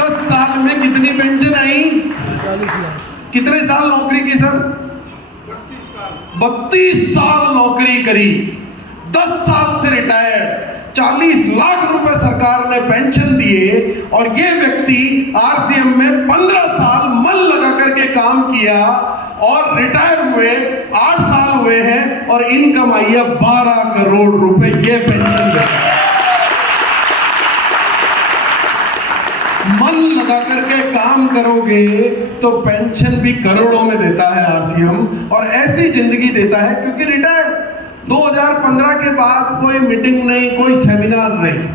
10 साल में कितनी पेंशन आई? 40 लाख। कितने साल नौकरी की सर? 32 साल नौकरी करी, 10 साल से रिटायर्ड, 40 लाख रुपए सरकार ने पेंशन दिए, और ये व्यक्ति आरसीएम में 15 साल मन लगा करके काम किया और रिटायर हुए, 8 साल हुए हैं और इनकम आई है 12 करोड़ रुपए। ये पेंशन है। मन लगा करके काम करोगे तो पेंशन भी करोड़ों में देता है आरसीएम, और ऐसी जिंदगी देता है। क्योंकि रिटायर्ड 2015 के बाद कोई मीटिंग नहीं, कोई सेमिनार नहीं,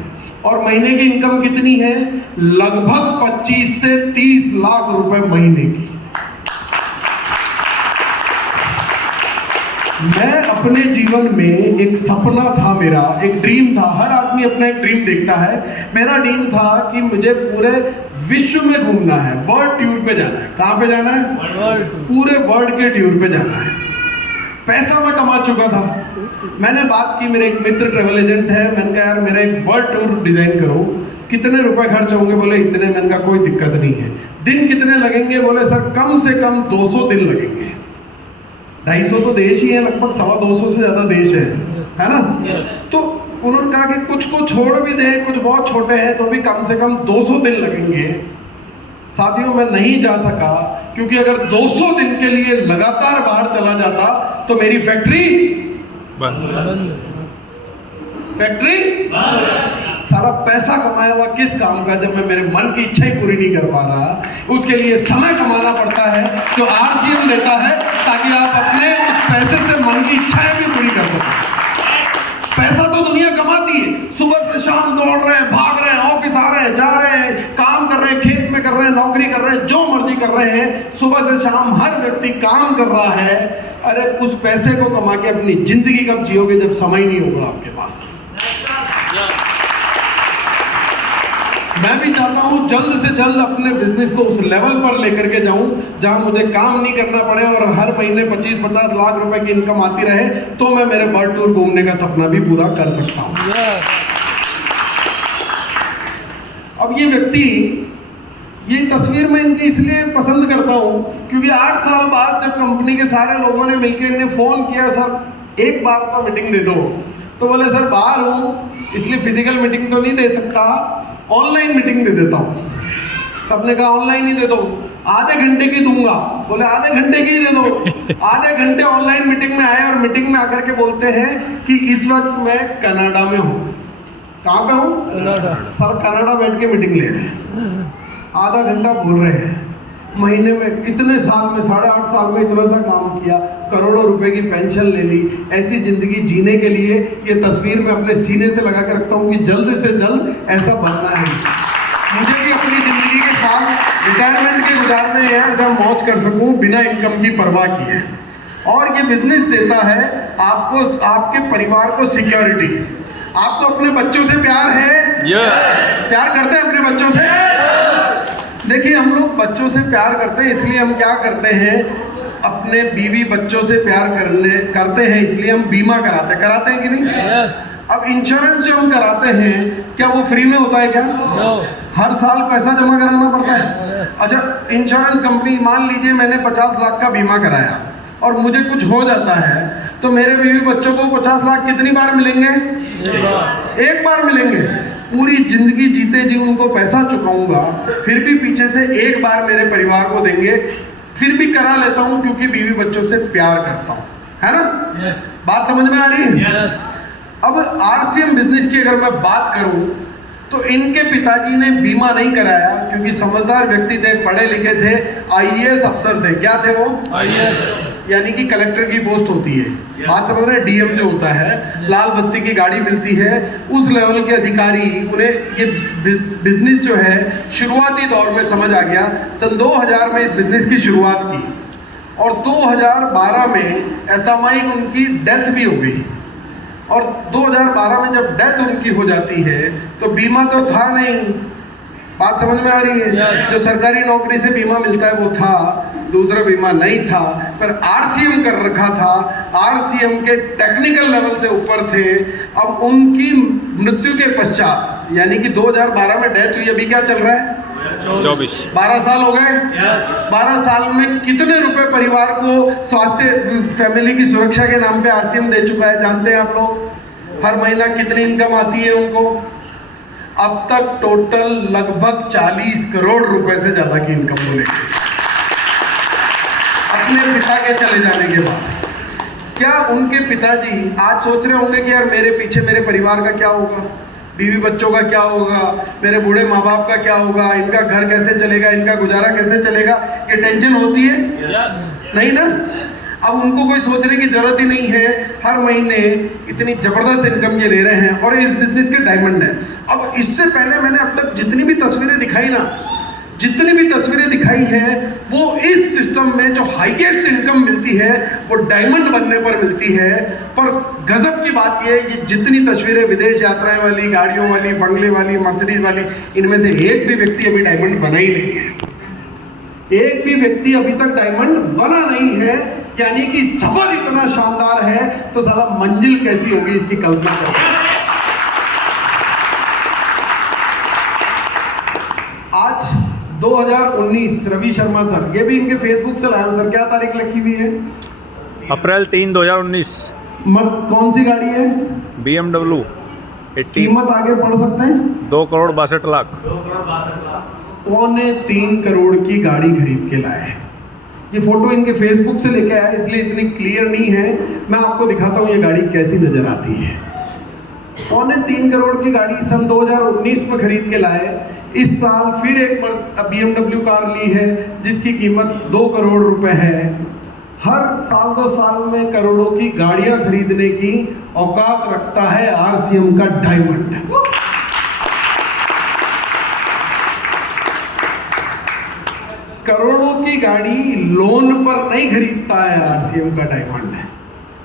और महीने की इनकम कितनी है? लगभग 25 से 30 लाख रुपए महीने की। मैं अपने जीवन में एक सपना था, मेरा एक ड्रीम था। हर आदमी अपना एक ड्रीम देखता है। मेरा ड्रीम था कि मुझे पूरे विश्व में घूमना है, वर्ल्ड टूर पे जाना है। कहाँ पे जाना है? पूरे वर्ल्ड के टूर पे जाना है। पैसा मैं कमा चुका था। मैंने बात की, मेरे एक मित्र ट्रेवल एजेंट है, मैंने कहा यार मेरा एक वर्ल्ड टूर डिजाइन करो, कितने रुपए खर्च होंगे? बोले इतने। मैंने कहा कोई दिक्कत नहीं है। दिन कितने लगेंगे? बोले सर कम से कम 200 दिन लगेंगे। 250 तो देश ही है, लगभग 225 से ज्यादा देश है ना? तो उन्होंने कहा कि कुछ को छोड़ भी दें, कुछ बहुत छोटे हैं तो भी कम से कम 200 दिन लगेंगे। साथियों मैं नहीं जा सका, क्योंकि अगर 200 दिन के लिए लगातार बाहर चला जाता तो मेरी फैक्ट्री सारा पैसा कमाया हुआ किस काम का, जब मैं मेरे मन की इच्छा ही पूरी नहीं कर पा रहा। उसके लिए समय कमाना पड़ता है जो आरसीएम देता है, ताकि आप अपने उस पैसे से मन की इच्छाएं भी पूरी कर सकें। पैसा तो दुनिया कमाती है, सुबह से शाम दौड़ रहे हैं, भाग रहे हैं, ऑफिस आ रहे हैं, जा रहे हैं, काम कर रहे हैं, खेत में कर रहे हैं, नौकरी कर रहे हैं, जो मर्जी कर रहे हैं, सुबह से शाम हर व्यक्ति काम कर रहा है। अरे उस पैसे को कमा के अपनी जिंदगी कब जियोगे, जब समय नहीं होगा आपके पास। मैं भी चाहता हूं जल्द से जल्द अपने बिजनेस को उस लेवल पर लेकर के जाऊं जहां मुझे काम नहीं करना पड़े और हर महीने 25-50 लाख रुपए की इनकम आती रहे, तो मैं मेरे वर्ल्ड टूर घूमने का सपना भी पूरा कर सकता हूं। अब ये व्यक्ति, ये तस्वीर मैं इनकी इसलिए पसंद करता हूं क्योंकि 8 साल बाद जब कंपनी के सारे लोगों ने मिलकर इन्हें फोन किया, सर एक बार तो मीटिंग दे दो, तो बोले सर बाहर हूं इसलिए फिजिकल मीटिंग तो नहीं दे सकता, ऑनलाइन मीटिंग दे देता हूँ। सबने कहा ऑनलाइन ही दे दो, आधे घंटे की दूंगा। बोले आधे घंटे की दे दो। आधे घंटे ऑनलाइन मीटिंग में आए और मीटिंग में आकर के बोलते हैं कि इस वक्त मैं कनाडा में हूँ। कहाँ पे हूँ? सर कनाडा बैठ के मीटिंग ले रहे हैं, आधा घंटा बोल रहे हैं। महीने में इतने साल में 8.5 साल में इतना सा काम किया, करोड़ों रुपए की पेंशन ले ली। ऐसी जिंदगी जीने के लिए ये तस्वीर मैं अपने सीने से लगा कर रखता हूँ कि जल्द से जल्द ऐसा बनना है। मुझे भी अपनी जिंदगी के साथ रिटायरमेंट के गुजारने हैं जब मौज कर सकूँ बिना इनकम की परवाह किए। और ये बिजनेस देता है आपको, आपके परिवार को सिक्योरिटी। आपको अपने बच्चों से प्यार है? प्यार करते हैं अपने बच्चों से? देखिए हम लोग बच्चों से प्यार करते हैं, इसलिए हम क्या करते हैं, अपने बीवी बच्चों से प्यार करते हैं, इसलिए हम बीमा कराते हैं कि नहीं? अब इंश्योरेंस जो हम कराते हैं क्या वो फ्री में होता है क्या? हर साल पैसा जमा कराना पड़ता है। अच्छा इंश्योरेंस कंपनी, मान लीजिए मैंने 50 लाख का बीमा कराया और मुझे कुछ हो जाता है, तो मेरे बीवी बच्चों को 50 लाख कितनी बार मिलेंगे? एक बार मिलेंगे। पूरी जिंदगी जीते जी उनको पैसा चुकाऊंगा, फिर भी पीछे से एक बार मेरे परिवार को देंगे, फिर भी करा लेता हूं क्योंकि बीवी बच्चों से प्यार करता हूं, है ना? बात समझ में आ रही है? अब आरसीएम बिजनेस की अगर मैं बात करूं तो इनके पिताजी ने बीमा नहीं कराया क्योंकि समझदार व्यक्ति थे, पढ़े लिखे थे, आईएएस अफसर थे। क्या थे वो? आईएएस, यानी कि कलेक्टर की पोस्ट होती है। बात समझ रहे हैं? डीएम जो होता है, लाल बत्ती की गाड़ी मिलती है, उस लेवल के अधिकारी। उन्हें ये बिजनेस जो है शुरुआती दौर में समझ आ गया। सन 2000 में इस बिजनेस की शुरुआत की और 2012 में असामयिक उनकी डेथ भी हो गई। और 2012 में जब डेथ उनकी हो जाती है तो बीमा तो था नहीं। बात समझ में आ रही है? जो सरकारी नौकरी से बीमा मिलता है वो था, दूसरा बीमा नहीं था, पर आरसीएम कर रखा था। आरसीएम के टेक्निकल लेवल से ऊपर थे। अब उनकी मृत्यु के पश्चात यानी कि 2012 में डेथ हुई, अभी क्या चल रहा है? 24। 12 साल हो गए। 12 साल में कितने रुपए परिवार को स्वास्थ्य फैमिली की सुरक्षा के नाम पे आरसीएम दे चुका है, जानते हैं आप लोग? हर महीना कितनी इनकम आती है उनको? अब तक टोटल लगभग 40 करोड़ रुपए से ज्यादा की इनकम होने अपने पिता के चले जाने के बाद। क्या उनके पिताजी आज सोच रहे होंगे कि यार मेरे पीछे मेरे परिवार का क्या होगा, बीवी बच्चों का क्या होगा, मेरे बूढ़े माँ बाप का क्या होगा, इनका घर कैसे चलेगा, इनका गुजारा कैसे चलेगा? ये टेंशन होती है? नहीं ना। अब उनको कोई सोचने की जरूरत ही नहीं है, हर महीने इतनी जबरदस्त इनकम ये ले रहे हैं और इस बिजनेस के डायमंड है। अब इससे पहले मैंने अब तक जितनी भी तस्वीरें दिखाई ना, जितनी भी तस्वीरें दिखाई हैं, वो इस सिस्टम में जो हाईएस्ट इनकम मिलती है वो डायमंड बनने पर मिलती है। पर गजब की बात ये है कि जितनी तस्वीरें विदेश यात्राएं वाली, गाड़ियों वाली, बंगले वाली, मर्सिडीज वाली, इनमें से एक भी व्यक्ति अभी डायमंड बना ही नहीं है। एक भी व्यक्ति अभी तक डायमंड बना नहीं है, यानी कि सफर इतना शानदार है तो साला मंजिल कैसी होगी इसकी कल्पना करो। आज 2019 रवि शर्मा सर, ये भी इनके फेसबुक से लाया हूं सर, क्या तारीख लिखी हुई है? अप्रैल 3, 2019। कौन सी गाड़ी है? BMW 80। कीमत आगे पढ़ सकते हैं? 2,62,00,000। 2.25 करोड़ की गाड़ी खरीद के लाए हैं। ये फोटो इनके फेसबुक से लेके आया, इसलिए इतनी क्लियर नहीं है। मैं आपको दिखाता हूँ ये गाड़ी कैसी नजर आती है। 2.25 करोड़ की गाड़ी सन 2019 में खरीद के लाए। इस साल फिर एक BMW कार ली है जिसकी कीमत 2 करोड़ रुपए है। हर साल 2 साल में करोड़ों की गाड़ियां खरीदने की औकात रखता है आरसीएम का डायमंड। करोड़ों की गाड़ी लोन पर नहीं खरीदता है आरसीएम का डायमंड है,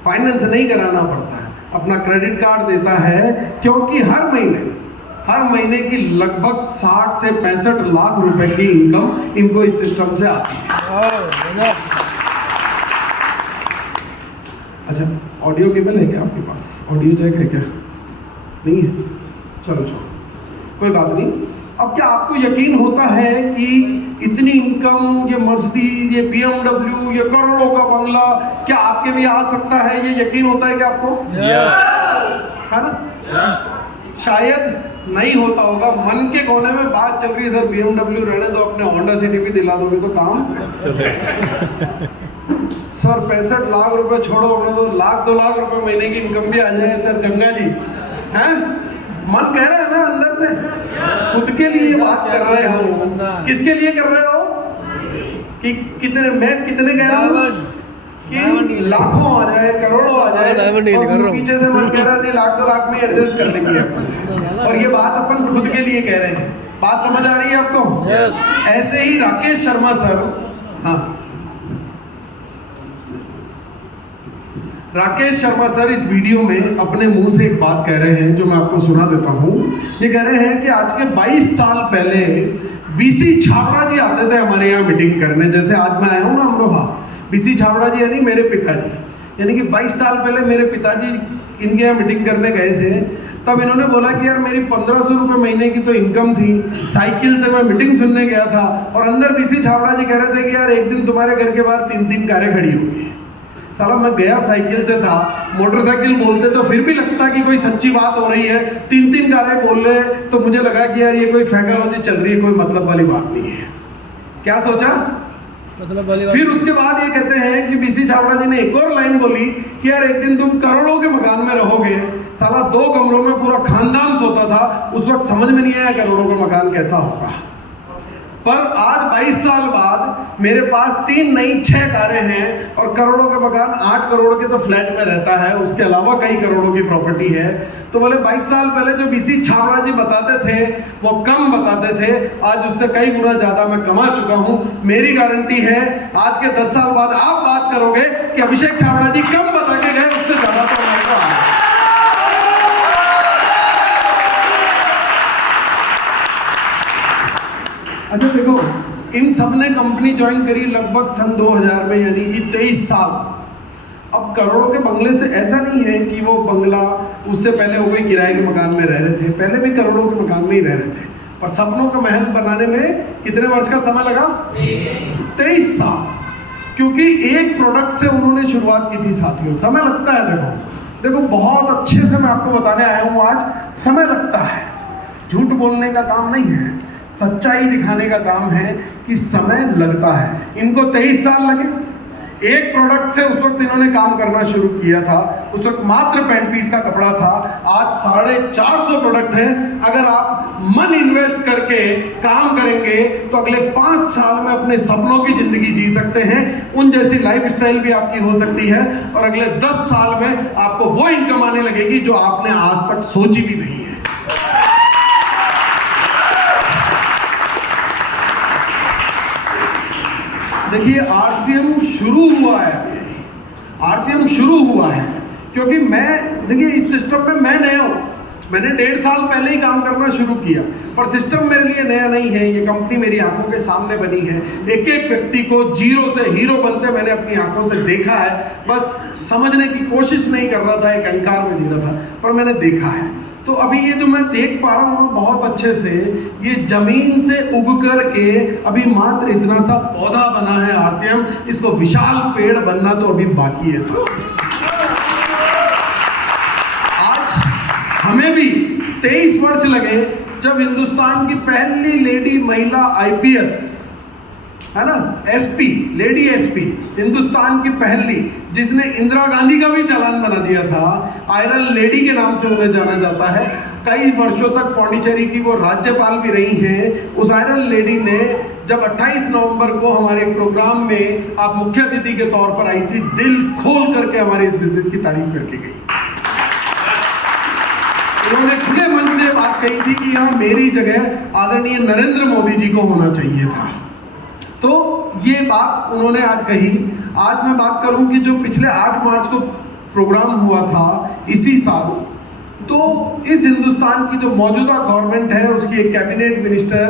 फाइनेंस नहीं कराना पड़ता है, अपना क्रेडिट कार्ड देता है, क्योंकि हर महीने की लगभग 60 से 65 लाख रुपए की इनकम इनको इस सिस्टम से आती है। अच्छा, ऑडियो केबल है क्या आपके पास? ऑडियो जैक है क्या? नहीं है, चलो कोई बात नहीं। अब क्या आपको यकीन होता है कि इतनी इनकम, ये मर्सिडीज, ये BMW, ये करोड़ों का बंगला क्या आपके भी आ सकता है? ये यकीन होता है क्या आपको? है ना? शायद नहीं होता होगा। मन के कोने में बात चल रही है, सर BMW रहने दो, अपने होंडा सिटी भी दिला दोगे तो काम सर 65 लाख रुपए छोड़ो, अपने तो 1-2 लाख रुपए महीने की इनकम भी आ जाए सर गंगा जी। हैं? मन कह रहा है ना अंदर से, खुद के लिए बात कर रहे हो। किसके लिए कर रहे हो? कि कितने, मैं कितने कह रहा हूँ कि लाखों आ जाए, करोड़ों आ जाए, और पीछे से मन कह रहा है नहीं 1-2 लाख में एडजस्ट कर लेंगे अपन। और ये बात अपन खुद के लिए कह रहे हैं। बात समझ आ रही है आपको? ऐसे ही राकेश शर्मा सर, हाँ, राकेश शर्मा सर इस वीडियो में अपने मुंह से एक बात कह रहे हैं जो मैं आपको सुना देता हूं। ये कह रहे हैं कि आज के 22 साल पहले बीसी छाबड़ा जी आते थे हमारे यहाँ मीटिंग करने, जैसे आज मैं आया हूँ ना अमरोहा। बीसी छाबड़ा जी यानी मेरे पिताजी, यानी कि 22 साल पहले मेरे पिताजी इनके यहाँ मीटिंग करने गए थे। तब इन्होंने बोला कि यार मेरी 1500 रुपये महीने की तो इनकम थी, साइकिल से मैं मीटिंग सुनने गया था, और अंदर बीसी छाबड़ा जी कह रहे थे कि यार एक दिन तुम्हारे घर के बाहर 3-3 कारें खड़ी होगी। साला मैं गया साइकिल से था, मोटरसाइकिल बोलते तो फिर भी लगता कि कोई सच्ची बात हो रही है, 3-3 कारें बोल रहे तो मुझे लगा कि यार ये कोई फैकलॉजी चल रही है, कोई मतलब वाली बात नहीं है। क्या सोचा? मतलब वाली बात। फिर उसके बाद ये कहते हैं कि बीसी छाबड़ा जी ने एक और लाइन बोली कि यार एक दिन तुम करोड़ों के मकान में रहोगे। साला 2 कमरों में पूरा खानदान सोता था, उस वक्त समझ में नहीं आया करोड़ों का मकान कैसा होगा। पर आज 22 साल बाद मेरे पास 3 नहीं 6 कारें हैं और करोड़ों के मकान, 8 करोड़ के तो फ्लैट में रहता है, उसके अलावा कई करोड़ों की प्रॉपर्टी है। तो बोले 22 साल पहले जो बीसी छाबड़ा जी बताते थे वो कम बताते थे, आज उससे कई गुना ज्यादा मैं कमा चुका हूं। मेरी गारंटी है आज के 10 साल बाद आप बात करोगे कि अभिषेक छाबड़ा जी कम बता के गए, उससे ज्यादा तो हमारे को आया। अच्छा देखो, इन सब ने कंपनी ज्वाइन करी लगभग सन 2000 में, यानी कि 23 साल। अब करोड़ों के बंगले से ऐसा नहीं है कि वो बंगला उससे पहले वो कोई किराए के मकान में रह रहे थे, पहले भी करोड़ों के मकान में ही रह रहे थे, पर सपनों का महल बनाने में कितने वर्ष का समय लगा? 23 साल। क्योंकि एक प्रोडक्ट से उन्होंने शुरुआत की थी साथियों। समय लगता है, देखो बहुत अच्छे से मैं आपको बताने आया हूँ आज, समय लगता है। झूठ बोलने का काम नहीं है, सच्चाई दिखाने का काम है कि समय लगता है। इनको 23 साल लगे। एक प्रोडक्ट से उस वक्त इन्होंने काम करना शुरू किया था, उस वक्त मात्र पैंट पीस का कपड़ा था, आज 450 प्रोडक्ट हैं। अगर आप मन इन्वेस्ट करके काम करेंगे तो अगले 5 साल में अपने सपनों की जिंदगी जी सकते हैं। उन जैसी लाइफ स्टाइल भी आपकी हो सकती है और अगले 10 साल में आपको वो इनकम आने लगेगी जो आपने आज तक सोची भी नहीं है। देखिए आरसीएम शुरू हुआ है, आरसीएम शुरू हुआ है क्योंकि देखिए इस सिस्टम में मैं नया हूँ। मैंने 1.5 साल पहले ही काम करना शुरू किया, पर सिस्टम मेरे लिए नया नहीं है। ये कंपनी मेरी आंखों के सामने बनी है। एक एक व्यक्ति को जीरो से हीरो बनते मैंने अपनी आंखों से देखा है। बस समझने की कोशिश नहीं कर रहा था, एक अहंकार में जी रहा था, पर मैंने देखा है। तो अभी ये जो मैं देख पा रहा हूँ बहुत अच्छे से, ये जमीन से उग कर के अभी मात्र इतना सा पौधा बना है आरसीएम। इसको विशाल पेड़ बनना तो अभी बाकी है सर। आज हमें भी 23 वर्ष लगे जब हिंदुस्तान की पहली लेडी महिला आईपीएस है ना, एसपी, लेडी एसपी, हिंदुस्तान की पहली, जिसने इंदिरा गांधी का भी चालान बना दिया था। आयरन लेडी के नाम से उन्हें जाना जाता है। कई वर्षों तक पौंडीचेरी की वो राज्यपाल भी रही हैं। उस आयरन लेडी ने जब 28 नवंबर को हमारे प्रोग्राम में आप मुख्य अतिथि के तौर पर आई थी, दिल खोल करके हमारे इस बिजनेस की तारीफ करके गई। उन्होंने खुले मन से बात कही थी कि यहाँ मेरी जगह आदरणीय नरेंद्र मोदी जी को होना चाहिए था। तो ये बात उन्होंने आज कही। आज मैं बात करूं कि जो पिछले 8 मार्च को प्रोग्राम हुआ था इसी साल, तो इस हिंदुस्तान की जो मौजूदा गवर्नमेंट है उसकी एक cabinet minister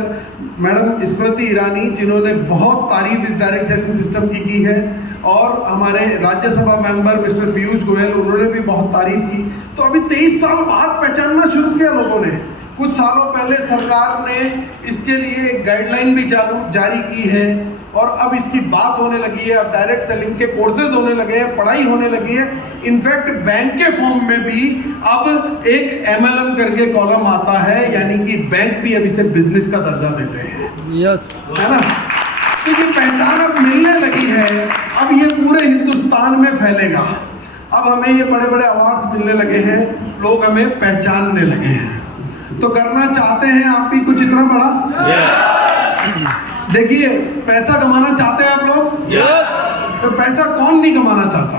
madam Smriti Irani, जिन्होंने बहुत तारीफ इस डायरेक्ट सेलिंग सिस्टम की है, और हमारे राज्यसभा मेंबर मिस्टर पीयूष गोयल, उन्होंने भी बहुत तारीफ की। तो अभी 23 साल बाद पहचानना शुरू किया लोगों ने। कुछ सालों पहले सरकार ने इसके लिए एक गाइडलाइन भी जारी की है और अब इसकी बात होने लगी है। अब डायरेक्ट सेलिंग के कोर्सेज होने लगे हैं, पढ़ाई होने लगी है। इनफैक्ट बैंक के फॉर्म में भी अब एक MLM करके कॉलम आता है, यानी कि बैंक भी अब इसे बिजनेस का दर्जा देते हैं। यस, है ना? क्योंकि पहचान अब मिलने लगी है, अब ये पूरे हिंदुस्तान में फैलेगा। अब हमें ये बड़े बड़े अवार्ड्स मिलने लगे हैं, लोग हमें पहचानने लगे हैं। तो करना चाहते हैं आप भी कुछ इतना बड़ा? देखिए, पैसा कमाना चाहते हैं आप लोग? तो पैसा कौन नहीं कमाना चाहता?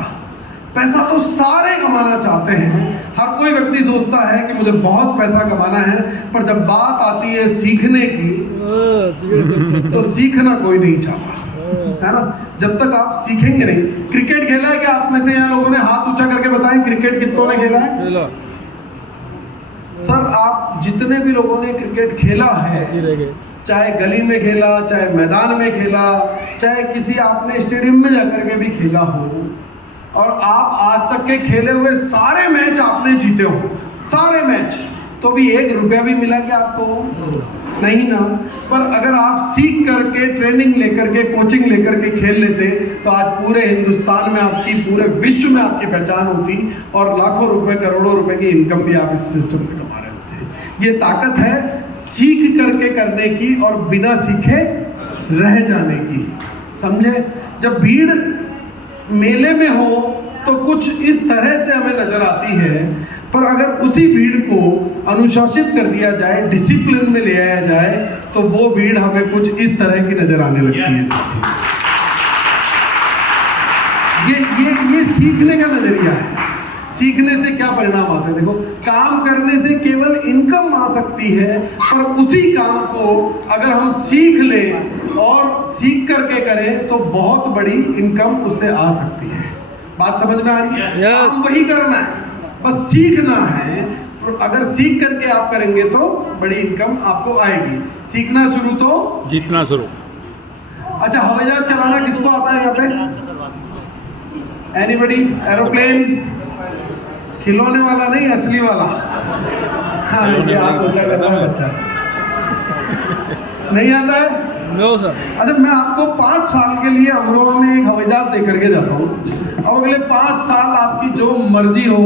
पैसा तो सारे कमाना चाहते हैं। हर कोई व्यक्ति सोचता है कि मुझे बहुत पैसा कमाना है, पर जब बात आती है सीखने की तो सीखना कोई नहीं चाहता, है ना? जब तक आप सीखेंगे नहीं। क्रिकेट खेला है क्या आप में से? यहाँ लोगों ने हाथ ऊंचा करके बताएं, क्रिकेट कितनों ने खेला है? सर, आप जितने भी लोगों ने क्रिकेट खेला है, चाहे गली में खेला, चाहे मैदान में खेला, चाहे किसी आपने स्टेडियम में जाकर के भी खेला हो, और आप आज तक के खेले हुए सारे मैच आपने जीते हो, सारे मैच, तो भी 1 रुपया भी मिला क्या आपको? नहीं ना। पर अगर आप सीख करके, ट्रेनिंग लेकर के, कोचिंग लेकर के खेल लेते तो आज पूरे हिंदुस्तान में आपकी, पूरे विश्व में आपकी पहचान होती और लाखों रुपए, करोड़ों रुपए की इनकम भी आप इस सिस्टम से कमा रहे होते। ये ताकत है सीख करके करने की और बिना सीखे रह जाने की। समझे? जब भीड़ मेले में हो तो कुछ इस तरह से हमें नजर आती है, पर अगर उसी भीड़ को अनुशासित कर दिया जाए, डिसिप्लिन में ले आया जाए, तो वो भीड़ हमें कुछ इस तरह की नजर आने लगती है। ये सीखने का नजरिया है। सीखने से क्या परिणाम आते हैं? देखो, काम करने से केवल इनकम आ सकती है, पर उसी काम को अगर हम सीख लें और सीख करके करें तो बहुत बड़ी इनकम उससे आ सकती है। बात समझ में आ रही है? काम वही करना है, बस सीखना है। अगर सीख करके आप करेंगे तो बड़ी इनकम आपको आएगी। सीखना शुरू तो जीतना शुरू। अच्छा, हवाई जहाज चलाना किसको आता है यहाँ पे? एनीबडी? एरोप्लेन? खिलौने वाला नहीं, असली वाला। हाँ, ये आप ऊंचा कर रहा है बच्चा। नहीं आता है? No sir. अच्छा, मैं आपको 5 साल के लिए अमरोहा में एक हवाई जहाज दे करके जाता हूँ। अब अगले 5 साल आपकी जो मर्जी हो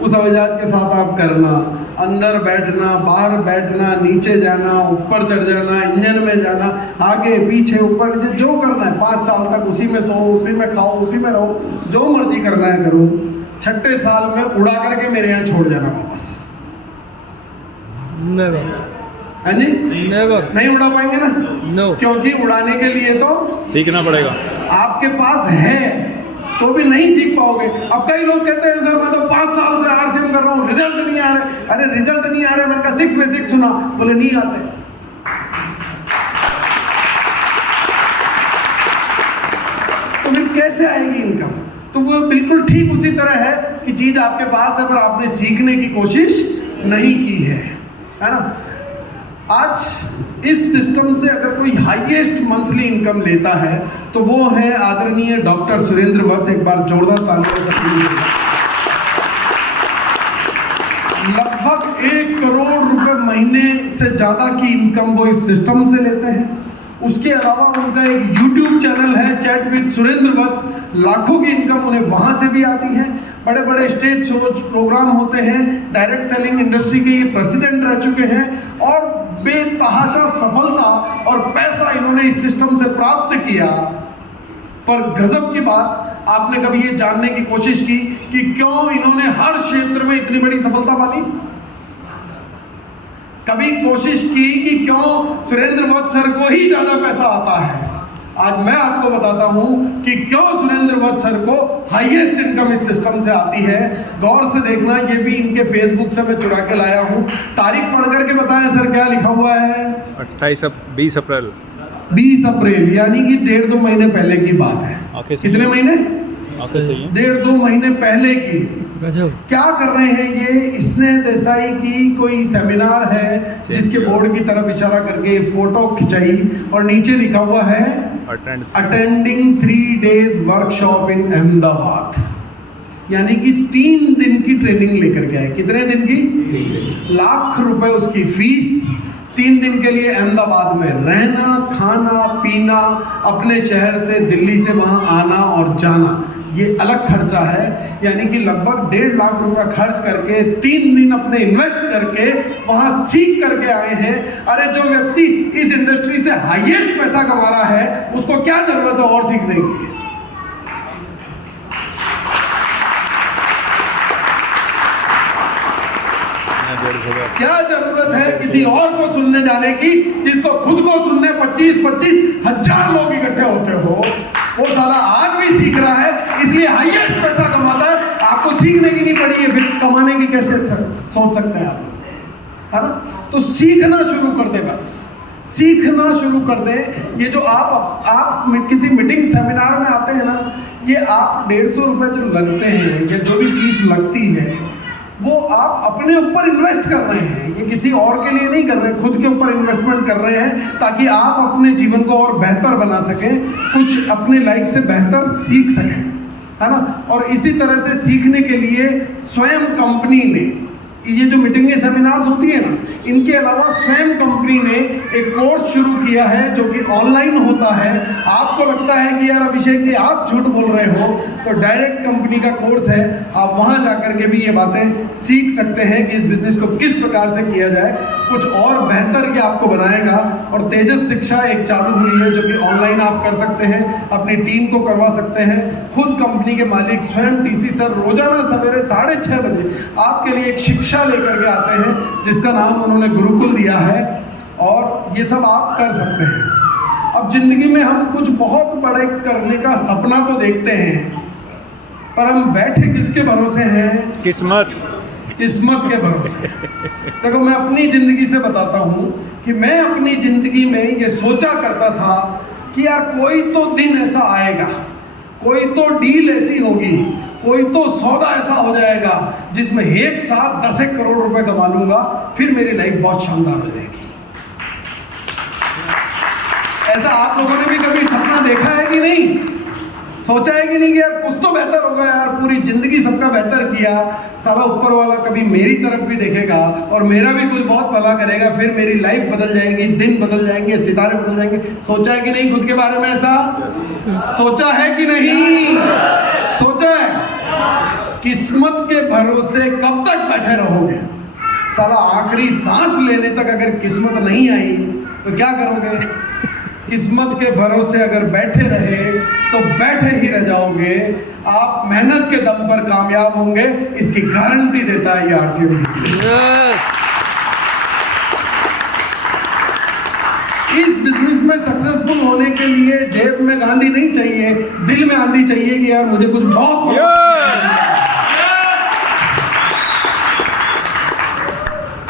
उस हवाई जहाज के साथ आप करना, अंदर बैठना, बाहर बैठना, नीचे जाना, ऊपर चढ़ जाना, इंजन में जाना, आगे पीछे ऊपर नीचे, जो करना है 5 साल तक उसी में सो, उसी में खाओ, उसी में रहो, जो मर्जी करना है करो। 6ठे साल में उड़ा करके मेरे यहाँ छोड़ जाना वापस। नेवर। हाँ जी, नेवर। नहीं उड़ा पाएंगे ना? नो। क्योंकि उड़ाने के लिए तो सीखना पड़ेगा। आपके पास है तो भी नहीं सीख पाओगे। अब कई लोग कहते हैं सर मैं तो 5 साल से RCM कर रहा हूँ, रिजल्ट नहीं आ रहे। अरे रिजल्ट नहीं आ रहे, मैंने कहा 6 बेसिक सुना, बोले नहीं आते। तो फिर कैसे आएगी इनकम? तो वो बिल्कुल ठीक उसी तरह है कि चीज आपके पास है पर आपने सीखने की कोशिश नहीं की है ना? आज इस सिस्टम से अगर कोई हाईएस्ट मंथली इनकम लेता है तो वो है आदरणीय डॉक्टर सुरेंद्र वत्स। एक बार जोरदार तालियों से लगभग 1 करोड़ रुपए महीने से ज़्यादा की इनकम वो इस सिस्टम से लेते हैं। उसके अलावा उनका एक YouTube चैनल है, चैट विद सुरेंद्र वत्स। लाखों की इनकम उन्हें वहाँ से भी आती है। बड़े बड़े स्टेज शोज प्रोग्राम होते हैं, डायरेक्ट सेलिंग इंडस्ट्री के ये प्रेसिडेंट रह चुके हैं और बेतहाशा सफलता और पैसा इन्होंने इस सिस्टम से प्राप्त किया। पर गजब की बात, आपने कभी ये जानने की कोशिश की कि क्यों इन्होंने हर क्षेत्र में इतनी बड़ी सफलता पाली? कभी कोशिश की कि क्यों सुरेंद्र वत्स सर को ही ज्यादा पैसा आता है? आज मैं आपको बताता हूं कि क्यों सुरेंद्र वत्स सर को हाईएस्ट इनकम इस सिस्टम से आती है। गौर से देखना, ये भी इनके फेसबुक से मैं चुरा के लाया हूं। तारीख पढ़ करके बताएं सर, क्या लिखा हुआ है? 20 अप्रैल 20 अप्रैल, यानी कि 1.5-2 महीने पहले की बात है। आंखें सही कितने हैं। महीने? आंखें सही हैं। 1.5-2 महीने पहले की। गजब। क्या कर रहे हैं ये? स्नेह देसाई की कोई सेमिनार है जिसके बोर्ड की तरफ इशारा करके फोटो खिंचाई और नीचे लिखा हुआ है attending 3 days workshop in Ahmedabad. यानी कि 3 दिन की ट्रेनिंग लेकर के आए। कितने दिन की? 3 लाख रुपए उसकी फीस। 3 दिन के लिए अहमदाबाद में रहना, खाना पीना, अपने शहर से दिल्ली से वहाँ आना और जाना, ये अलग खर्चा है। यानी कि लगभग 1.5 लाख रुपया खर्च करके 3 दिन अपने इन्वेस्ट करके वहाँ सीख करके आए हैं। अरे जो व्यक्ति इस इंडस्ट्री से हाईएस्ट पैसा कमा रहा है उसको क्या जरूरत है और सीखने की? क्या जरूरत है किसी और को सुनने जाने की, जिसको खुद को सुनने 25-25 हजार लोग इकट्ठे होते हो? वो साला आज भी सीख रहा है, इसलिए हाईएस्ट पैसा कमाता है। आपको सीखने की नहीं पड़ी है, फिर कमाने की कैसे सोच सकते हैं आप? है ना? तो सीखना शुरू कर दे, बस सीखना शुरू कर दे। ये जो आप किसी मीटिंग सेमिनार में आते हैं ना, ये आप 150 रुपए जो लगते हैं या जो भी फीस लगती है वो आप अपने ऊपर इन्वेस्ट कर रहे हैं। ये किसी और के लिए नहीं कर रहे हैं, खुद के ऊपर इन्वेस्टमेंट कर रहे हैं ताकि आप अपने जीवन को और बेहतर बना सकें, कुछ अपने लाइफ से बेहतर सीख सकें, है ना? और इसी तरह से सीखने के लिए स्वयं कंपनी ने ये जो मीटिंगें सेमिनार्स होती है ना, इनके अलावा स्वयं कंपनी ने एक कोर्स शुरू किया है जो कि ऑनलाइन होता है। आपको लगता है कि यार अभिषेक जी आप झूठ बोल रहे हो, तो डायरेक्ट कंपनी का कोर्स है, आप वहां जाकर के भी ये बातें सीख सकते हैं कि इस बिजनेस को किस प्रकार से किया जाए, कुछ और बेहतर ये आपको बनाएगा। और तेजस शिक्षा एक चालू हुई है जो कि ऑनलाइन आप कर सकते हैं, अपनी टीम को करवा सकते हैं। खुद कंपनी के मालिक स्वयं टीसी सर रोजाना सवेरे 6:30 बजे आपके लिए एक शिक्षा लेकर के आते हैं जिसका नाम उन्होंने गुरुकुल दिया है, और ये सब आप कर सकते हैं। अब जिंदगी में हम कुछ बहुत बड़े करने का सपना तो देखते हैं, पर हम बैठे किसके भरोसे हैं? किस्मत के भरोसे। देखो, मैं अपनी जिंदगी से बताता हूं कि मैं अपनी जिंदगी में ये सोचा करता था कि यार कोई तो दिन ऐसा आएगा, कोई तो डील ऐसी होगी, कोई तो सौदा ऐसा हो जाएगा जिसमें एक साथ 10 करोड़ रुपए कमा लूंगा, फिर मेरी लाइफ बहुत शानदार हो जाएगी। ऐसा आप लोगों ने भी कभी सपना देखा है कि नहीं? सोचा है कि नहीं कि यार कुछ तो बेहतर होगा यार, पूरी जिंदगी सबका बेहतर किया, साला ऊपर वाला कभी मेरी तरफ भी देखेगा और मेरा भी कुछ बहुत भला करेगा, फिर मेरी लाइफ बदल जाएगी, दिन बदल जाएंगे, सितारे बदल जाएंगे। सोचा है कि नहीं खुद के बारे में ऐसा? सोचा है कि नहीं? सोचा है? किस्मत के भरोसे कब तक बैठे रहोगे? साला आखिरी सांस लेने तक अगर किस्मत नहीं आई तो क्या करोगे? किस्मत के भरोसे अगर बैठे रहे तो बैठे ही रह जाओगे। आप मेहनत के दम पर कामयाब होंगे, इसकी गारंटी देता है ये आरसीएम। इस बिजनेस में सक्सेसफुल होने के लिए जेब में गांधी नहीं चाहिए, दिल में आंधी चाहिए कि यार मुझे कुछ बहुत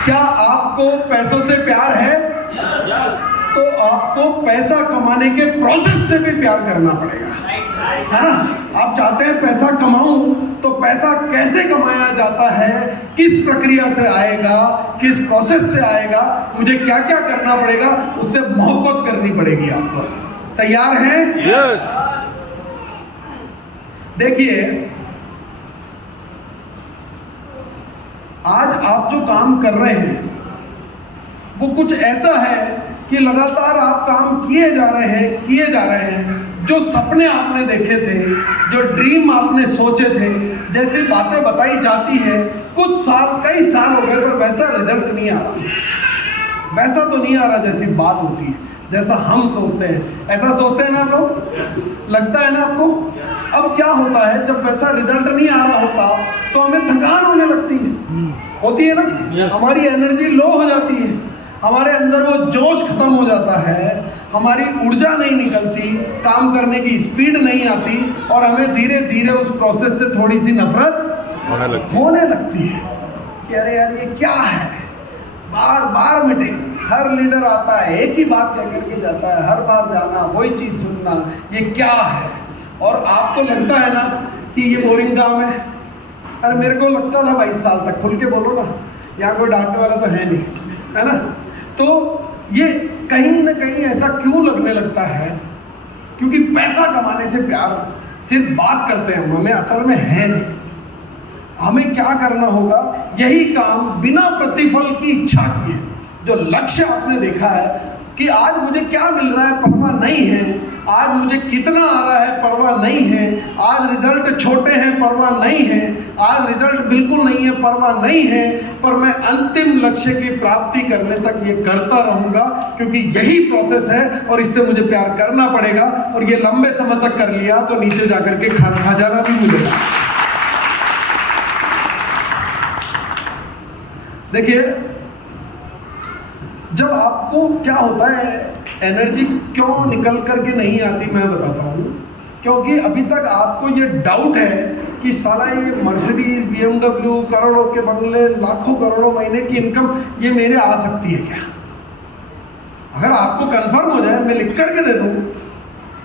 क्या आपको पैसों से प्यार है? तो आपको पैसा कमाने के प्रोसेस से भी प्यार करना पड़ेगा, है ना? आप चाहते हैं पैसा कमाऊं, तो पैसा कैसे कमाया जाता है, किस प्रक्रिया से आएगा, किस प्रोसेस से आएगा, मुझे क्या क्या करना पड़ेगा, उससे मोहब्बत करनी पड़ेगी आपको। तैयार हैं? यस। देखिए, आज आप जो काम कर रहे हैं वो कुछ ऐसा है कि लगातार आप काम किए जा रहे हैं। जो सपने आपने देखे थे, जो ड्रीम आपने सोचे थे, जैसी बातें बताई जाती है, कुछ साल, कई साल हो गए पर वैसा रिजल्ट नहीं आ रहा, वैसा तो नहीं आ रहा जैसी बात होती है, जैसा हम सोचते हैं। ऐसा सोचते हैं ना आप लोग? लगता है ना आपको? अब क्या होता है, जब वैसा रिजल्ट नहीं आ रहा होता तो हमें थकान होने लगती है, होती है ना? हमारी एनर्जी लो हो जाती है, हमारे अंदर वो जोश खत्म हो जाता है, हमारी ऊर्जा नहीं निकलती, काम करने की स्पीड नहीं आती और हमें धीरे धीरे उस प्रोसेस से थोड़ी सी नफरत होने लगती है कि अरे यार ये क्या है, बार बार मीटिंग, हर लीडर आता है एक ही बात कह करके जाता है, हर बार जाना, वही चीज सुनना, ये क्या है? और आपको लगता है ना कि ये बोरिंग काम है। अरे मेरे को लगता था 22 साल तक, खुल के बोलो ना, यहाँ कोई डांटने वाला तो है नहीं, है ना? तो ये कहीं ना कहीं ऐसा क्यों लगने लगता है? क्योंकि पैसा कमाने से प्यार सिर्फ बात करते हैं हमें असल में है नहीं। हमें क्या करना होगा? यही काम बिना प्रतिफल की इच्छा किए, जो लक्ष्य आपने देखा है कि आज मुझे क्या मिल रहा है परवाह नहीं है, आज मुझे कितना आ रहा है परवाह नहीं है, आज रिजल्ट छोटे हैं परवाह नहीं है, आज रिजल्ट बिल्कुल नहीं है परवाह नहीं है, पर मैं अंतिम लक्ष्य की प्राप्ति करने तक ये करता रहूंगा, क्योंकि यही प्रोसेस है और इससे मुझे प्यार करना पड़ेगा। और ये लंबे समय तक कर लिया तो नीचे जाकर के खजाना भी मिलेगा। देखिए, जब आपको क्या होता है, एनर्जी क्यों निकल करके नहीं आती, मैं बताता हूँ। क्योंकि अभी तक आपको ये डाउट है कि साला ये मर्सिडीज, BMW, करोड़ों के बंगले, लाखों करोड़ों महीने की इनकम ये मेरे आ सकती है क्या? अगर आपको कंफर्म हो जाए, मैं लिख करके दे दूँ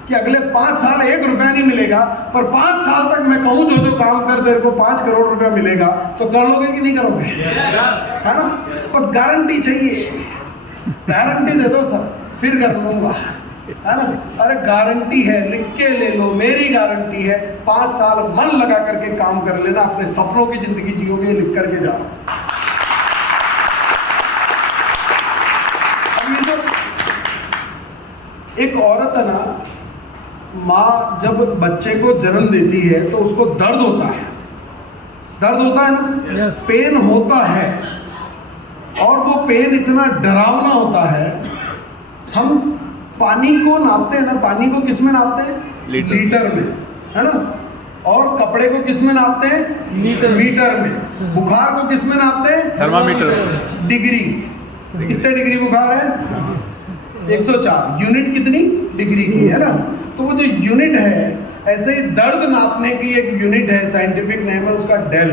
कि अगले 5 साल 1 रुपया नहीं मिलेगा, पर 5 साल तक मैं कहूँ जो जो काम कर तेरे को 5 करोड़ रुपया मिलेगा, तो कर लोगे कि नहीं करोगे? है ना? बस गारंटी चाहिए, गारंटी दे दो सर, फिर कर लूंगा, है ना? अरे गारंटी है, लिख के ले लो, मेरी गारंटी है। 5 साल मन लगा करके काम कर लेना, अपने सपनों की जिंदगी जियोगे, लिख करके जाओ। अब ये जो एक औरत है ना, माँ जब बच्चे को जन्म देती है तो उसको दर्द होता है, दर्द होता है ना, पेन होता है, और वो पेन इतना डरावना होता है। हम पानी को नापते हैं ना, पानी को किस में नापते हैं? लीटर में, है ना? और कपड़े को किस में नापते हैं? मीटर में। बुखार को किस में नापते हैं? थर्मामीटर। डिग्री। कितने डिग्री बुखार है? 104। यूनिट कितनी? डिग्री की, है ना? तो वो जो यूनिट है, ऐसे ही दर्द नापने की एक यूनिट है, साइंटिफिक नेम है उसका डेल।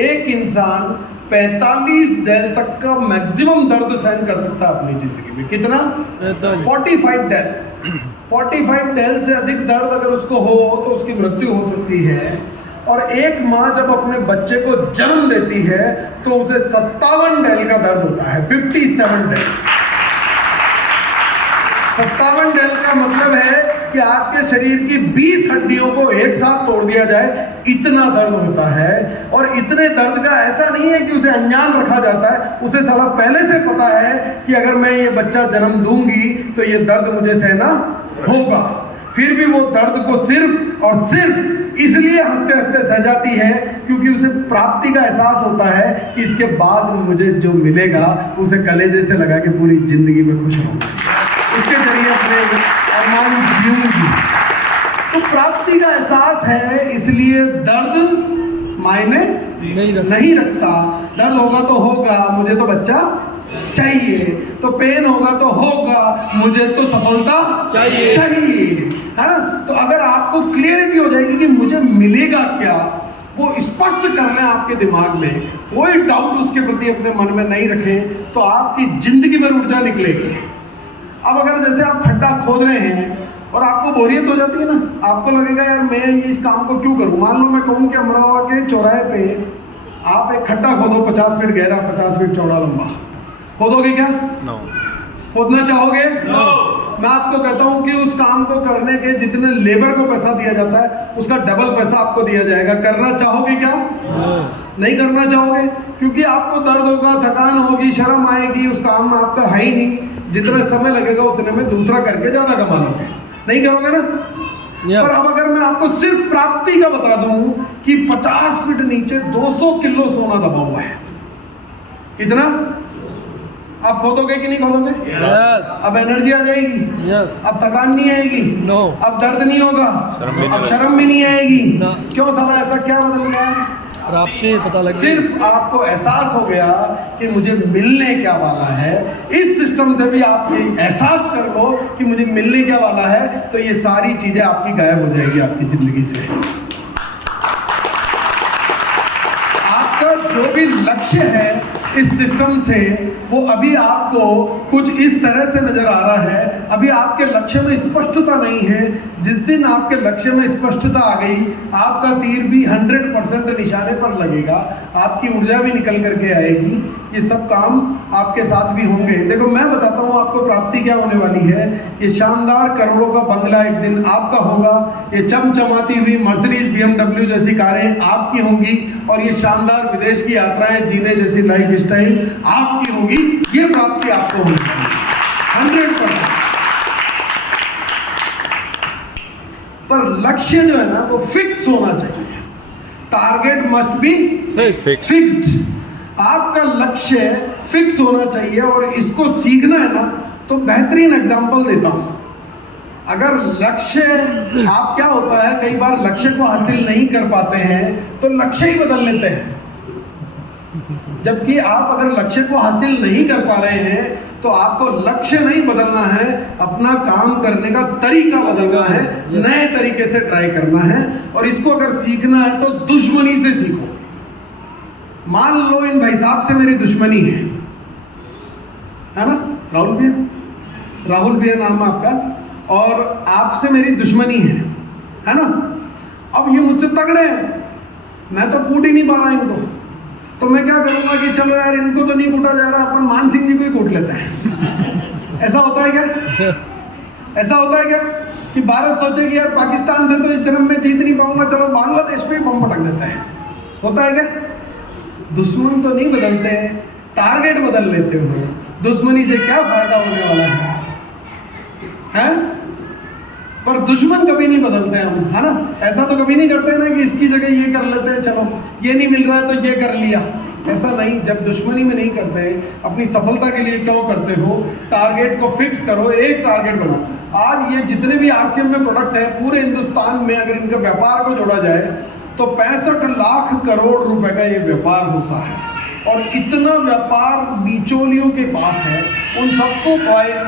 एक इंसान 45 डेल तक का मैक्सिमम दर्द सहन कर सकता है अपनी जिंदगी में। कितना? 45 डेल। 45 डेल से अधिक दर्द अगर उसको हो तो उसकी मृत्यु हो सकती है। और एक माँ जब अपने बच्चे को जन्म देती है तो उसे 57 डेल का दर्द होता है, 57 डेल। 57 डेल का मतलब है कि आपके शरीर की 20 हड्डियों को एक साथ तोड़ दिया जाए, इतना दर्द होता है। और इतने दर्द का ऐसा नहीं है कि उसे अनजान रखा जाता है, उसे साला पहले से पता है कि अगर मैं ये बच्चा जन्म दूंगी तो ये दर्द मुझे सहना होगा। फिर भी वो दर्द को सिर्फ और सिर्फ इसलिए हंसते हंसते सह जाती है क्योंकि उसे प्राप्ति का एहसास होता है कि इसके बाद मुझे जो मिलेगा उसे कलेजे से लगा के पूरी जिंदगी में खुश रहूंगा, उसके जरिए अपने अरमान जीऊंगी। तो प्राप्ति का एहसास है, इसलिए दर्द मायने नहीं रखता। दर्द होगा तो होगा, मुझे तो बच्चा चाहिए, तो पेन होगा तो होगा, मुझे तो सफलता चाहिए, है ना। तो अगर आपको क्लियरिटी हो जाएगी कि मुझे मिलेगा क्या, वो स्पष्ट करना है आपके दिमाग में, कोई डाउट उसके प्रति अपने मन में नहीं रखें, तो आपकी जिंदगी में ऊर्जा निकलेगी। अब अगर जैसे आप खड्डा खोद रहे हैं और आपको बोरियत हो जाती है ना, आपको लगेगा यार मैं इस काम को क्यों करूं। मान लो मैं कहूं कि अमरावा के चौराहे पे आप एक खड्डा खोदो 50 फीट गहरा, 50 फीट चौड़ा लंबा, खोदोगे क्या? नो। खोदना चाहोगे? नो। मैं आपको कहता हूं कि उस काम को करने के जितने लेबर को पैसा दिया जाता है उसका डबल पैसा आपको दिया जाएगा। करना चाहोगे क्या? नो। नहीं करना चाहोगे, क्योंकि आपको दर्द होगा, थकान होगी, शर्म आएगी, उस काम में आपका है ही नहीं। जितना समय लगेगा उतने में दूसरा करके ज्यादा कमा लोगे, नहीं करोगे ना। पर अब अगर मैं आपको सिर्फ प्राप्ति का बता दूं कि 50 फीट नीचे 200 किलो सोना दबा हुआ है, कितना? आप खोदोगे कि नहीं खोदोगे? Yes. अब एनर्जी आ जाएगी? Yes. अब थकान नहीं आएगी? No. अब दर्द नहीं होगा? अब शर्म भी नहीं आएगी? No. क्यों साला, ऐसा क्या बदल गया? प्राप्ति पता लग गई। सिर्फ आपको एहसास हो गया कि मुझे मिलने क्या वाला है। इस सिस्टम से भी आप ये एहसास कर लो कि मुझे मिलने क्या वाला है, तो ये सारी चीजें आपकी गायब हो जाएगी आपकी जिंदगी से। आपका जो भी लक्ष्य है इस सिस्टम से, वो अभी आपको कुछ इस तरह से नजर आ रहा है, अभी आपके लक्ष्य में स्पष्टता नहीं है। जिस दिन आपके लक्ष्य में स्पष्टता आ गई, आपका तीर भी 100% निशाने पर लगेगा, आपकी ऊर्जा भी निकल करके आएगी, ये सब काम आपके साथ भी होंगे। देखो मैं बताता हूँ आपको प्राप्ति क्या होने वाली है। ये शानदार करोड़ों का बंगला एक दिन आपका होगा, ये चमचमाती हुई मर्सिडीज BMW जैसी कारें आपकी होंगी, और ये शानदार विदेश की यात्राएं जीने जैसी लाइफ स्टाइल आपकी होगी। ये प्राप्ति आपको होगी 100%। पर लक्ष्य जो है ना वो फिक्स होना चाहिए। Target must be fixed. आपका लक्ष्य फिक्स होना चाहिए, और इसको सीखना है ना तो बेहतरीन एग्जांपल देता हूं। अगर लक्ष्य, आप क्या होता है कई बार लक्ष्य को हासिल नहीं कर पाते हैं तो लक्ष्य ही बदल लेते हैं। जबकि आप अगर लक्ष्य को हासिल नहीं कर पा रहे हैं तो आपको लक्ष्य नहीं बदलना है, अपना काम करने का तरीका बदलना है, नए तरीके से ट्राई करना है। और इसको अगर सीखना है तो दुश्मनी से सीखो। मान लो इन भाई साहब से मेरी दुश्मनी है ना, राहुल भैया नाम है आपका, और आपसे मेरी दुश्मनी है ना। अब ये मुझसे तगड़े हैं, मैं तो कूट ही नहीं पा रहा इनको, तो मैं क्या करूंगा कि चलो यार इनको तो नहीं कूटा जा रहा, अपन मान सिंह जी को ही कूट लेते हैं। ऐसा होता है क्या? ऐसा होता है क्या कि भारत सोचे कि यार पाकिस्तान से तो इस जन्म में जीत नहीं पाऊंगा, चलो बांग्लादेश पे बम पटक देता है। होता है क्या? दुश्मन तो नहीं बदलते हैं, टारगेट बदल लेते हो। दुश्मनी से क्या फायदा होने वाला है? पर दुश्मन कभी नहीं बदलते हम, है ना। ऐसा तो कभी नहीं करते ना कि इसकी जगह ये कर लेते हैं, चलो ये नहीं मिल रहा है तो ये कर लिया। ऐसा नहीं, जब दुश्मनी में नहीं करते, अपनी सफलता के लिए क्यों करते हो? टारगेट को फिक्स करो, एक टारगेट बनाओ। आज ये जितने भी RCM में प्रोडक्ट है पूरे हिंदुस्तान में, अगर इनके व्यापार को जोड़ा जाए तो 65 लाख करोड़ रुपए का ये व्यापार होता है। और इतना व्यापार बिचौलियों के पास है, उन सबको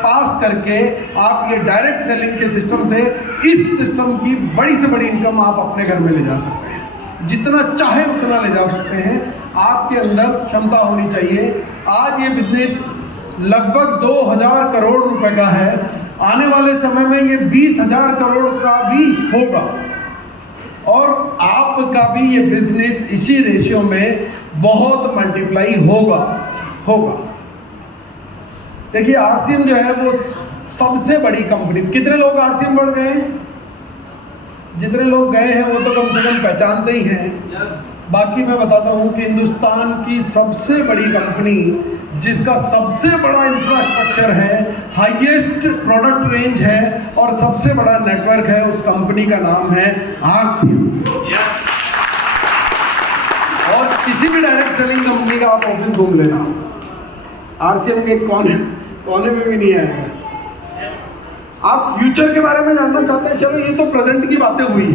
पास करके आप ये डायरेक्ट सेलिंग के सिस्टम से, इस सिस्टम की बड़ी से बड़ी इनकम आप अपने घर में ले जा सकते हैं। जितना चाहे उतना ले जा सकते हैं, आपके अंदर क्षमता होनी चाहिए। आज ये बिजनेस लगभग 2000 करोड़ रुपए का है, आने वाले समय में ये 20,000 करोड़ का भी होगा, और आपका भी ये बिजनेस इसी रेशियो में बहुत मल्टीप्लाई होगा। देखिए RCM जो है वो सबसे बड़ी कंपनी। कितने लोग आरसीएम बढ़ गए हैं? जितने लोग गए हैं वो तो कम से कम पहचानते ही हैं। बाकी मैं बताता हूँ कि हिंदुस्तान की सबसे बड़ी कंपनी जिसका सबसे बड़ा इंफ्रास्ट्रक्चर है, हाईएस्ट प्रोडक्ट रेंज है और सबसे बड़ा नेटवर्क है, उस कंपनी का नाम है आरसीएम। और किसी भी डायरेक्ट सेलिंग कंपनी का आप ऑफिस घूम लेना, आरसीएम के कोने में भी नहीं आएगा। आप फ्यूचर के बारे में जानना चाहते हैं? चलो ये तो प्रेजेंट की बातें हुई,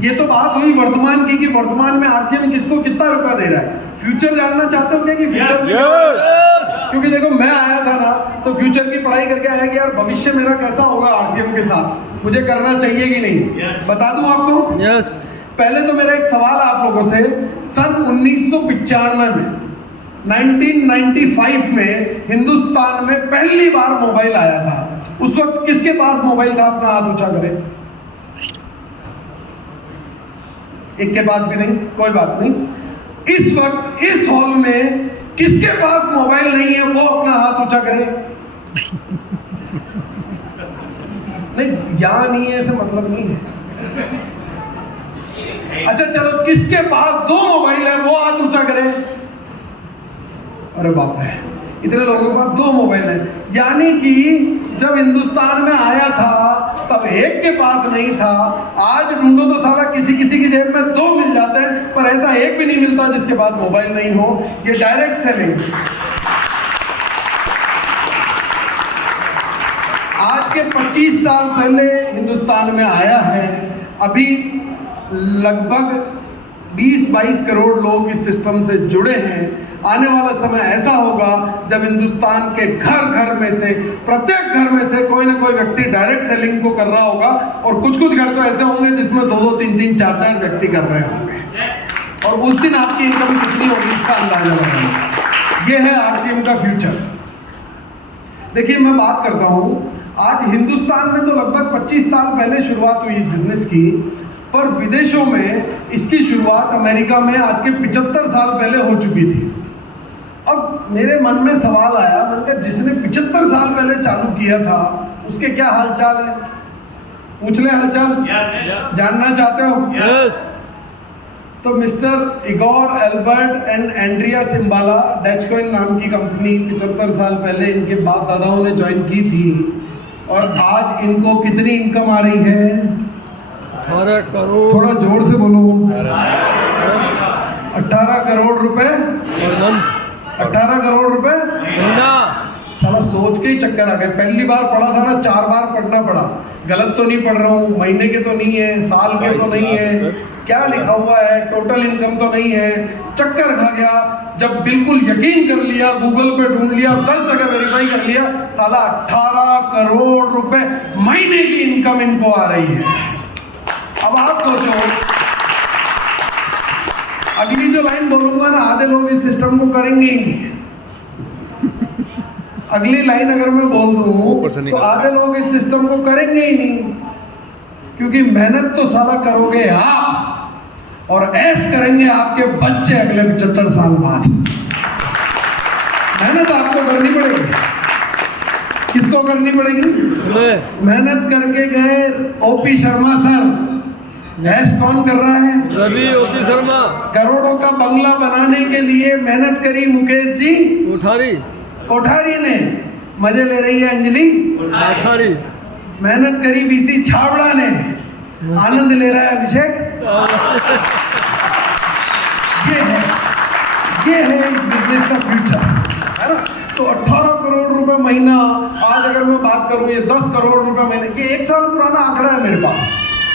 ये तो बात हुई वर्तमान की कि वर्तमान में आरसीएम किसको कितना रुपया दे रहा है। फ्यूचर जानना चाहते हो क्या कि फ्यूचर क्योंकि देखो मैं आया था ना तो फ्यूचर की पढ़ाई करके आया कि यार भविष्य मेरा कैसा होगा आरसीएम के साथ, मुझे करना चाहिए कि नहीं। बता दूं आपको, पहले तो मेरा एक सवाल है आप लोगों से। सन 1995 में 1995 में हिंदुस्तान में पहली बार मोबाइल आया था। उस वक्त किसके पास मोबाइल था? अपना हाथ ऊंचा करें। एक के पास भी नहीं, कोई बात नहीं। इस वक्त इस हॉल में किसके पास मोबाइल नहीं है वो अपना हाथ ऊंचा करे। नहीं यहाँ नहीं है ऐसे मतलब नहीं है। अच्छा चलो, किसके पास 2 मोबाइल है वो हाथ ऊंचा करे। अरे बाप रे, इतने लोगों के पास 2 मोबाइल है। यानी कि जब हिंदुस्तान में आया था तब एक के पास नहीं था। आज ढूंढो तो साला किसी किसी की जेब में 2 मिल जाते हैं, पर ऐसा एक भी नहीं मिलता जिसके पास मोबाइल नहीं हो। ये डायरेक्ट सेलिंग आज के 25 साल पहले हिंदुस्तान में आया है। अभी लगभग 20-22 करोड़ लोग इस सिस्टम से जुड़े हैं। आने वाला समय ऐसा होगा जब हिंदुस्तान के घर घर में से, प्रत्येक घर में से कोई ना कोई व्यक्ति डायरेक्ट सेलिंग को कर रहा होगा। और कुछ कुछ घर तो ऐसे होंगे जिसमें 2-2, 3-3, 4-4 व्यक्ति कर रहे होंगे। और उस दिन आपकी इनकम कितनी होगी इसका अंदाजा लगाइए। ये है आरसीएम का फ्यूचर। देखिए मैं बात करता हूँ, आज हिंदुस्तान में तो लगभग 25 साल पहले शुरुआत हुई इस बिजनेस की, पर विदेशों में इसकी शुरुआत अमेरिका में आज के 75 साल पहले हो चुकी थी। अब मेरे मन में सवाल आया, मैंने कहा जिसने 75 साल पहले चालू किया था उसके क्या हालचाल है, पूछ ले हालचाल। जानना चाहते हो? तो mister Igor Albert and Andrea Simbala, DutchCoin नाम की कंपनी 75 साल पहले इनके बाप दादाओं ने ज्वाइन की थी। और आज इनको कितनी इनकम आ रही है? 18 करोड़। थोड़ा जोर से बोलो। 18 करोड़ रुपए 18 करोड़ रुपए महीना। साला सोच के ही चक्कर आ गए। पहली बार पढ़ा था ना, 4 बार पढ़ना पड़ा। गलत तो नहीं पढ़ रहा हूँ, महीने के तो नहीं है, साल के तो नहीं है, क्या लिखा हुआ है, टोटल इनकम तो नहीं है। चक्कर खा गया। जब बिल्कुल यकीन कर लिया, गूगल पे ढूंढ लिया, 10 जगह वेरीफाई कर लिया, साला 18 करोड़ रुपए महीने की इनकम इनको आ रही है। अब आप सोचो, अगली जो लाइन बोलूंगा ना, आधे लोग इस सिस्टम को करेंगे ही नहीं। अगली लाइन अगर मैं बोल दूं तो आधे लोग इस सिस्टम को करेंगे ही नहीं, क्योंकि मेहनत तो साला करोगे आप और ऐश करेंगे आपके बच्चे अगले 75 साल बाद। मेहनत आपको करनी पड़ेगी। किसको करनी पड़ेगी? मेहनत करके गए ओपी शर्मा सर। ऐश कौन कर रहा है? रवि ओपी शर्मा। करोड़ों का बंगला बनाने के लिए मेहनत करी मुकेश जी कोठारी ने। मजे ले रही है अंजलि कोठारी। मेहनत करी बीसी छावड़ा ने। आनंद ले रहा है अभिषेक। ये है इस बिजनेस का फ्यूचर, है ना। तो 18 करोड़ रुपए महीना, आज अगर मैं बात करूं ये 10 करोड़ रुपए महीने की, 1 साल पुराना आंकड़ा है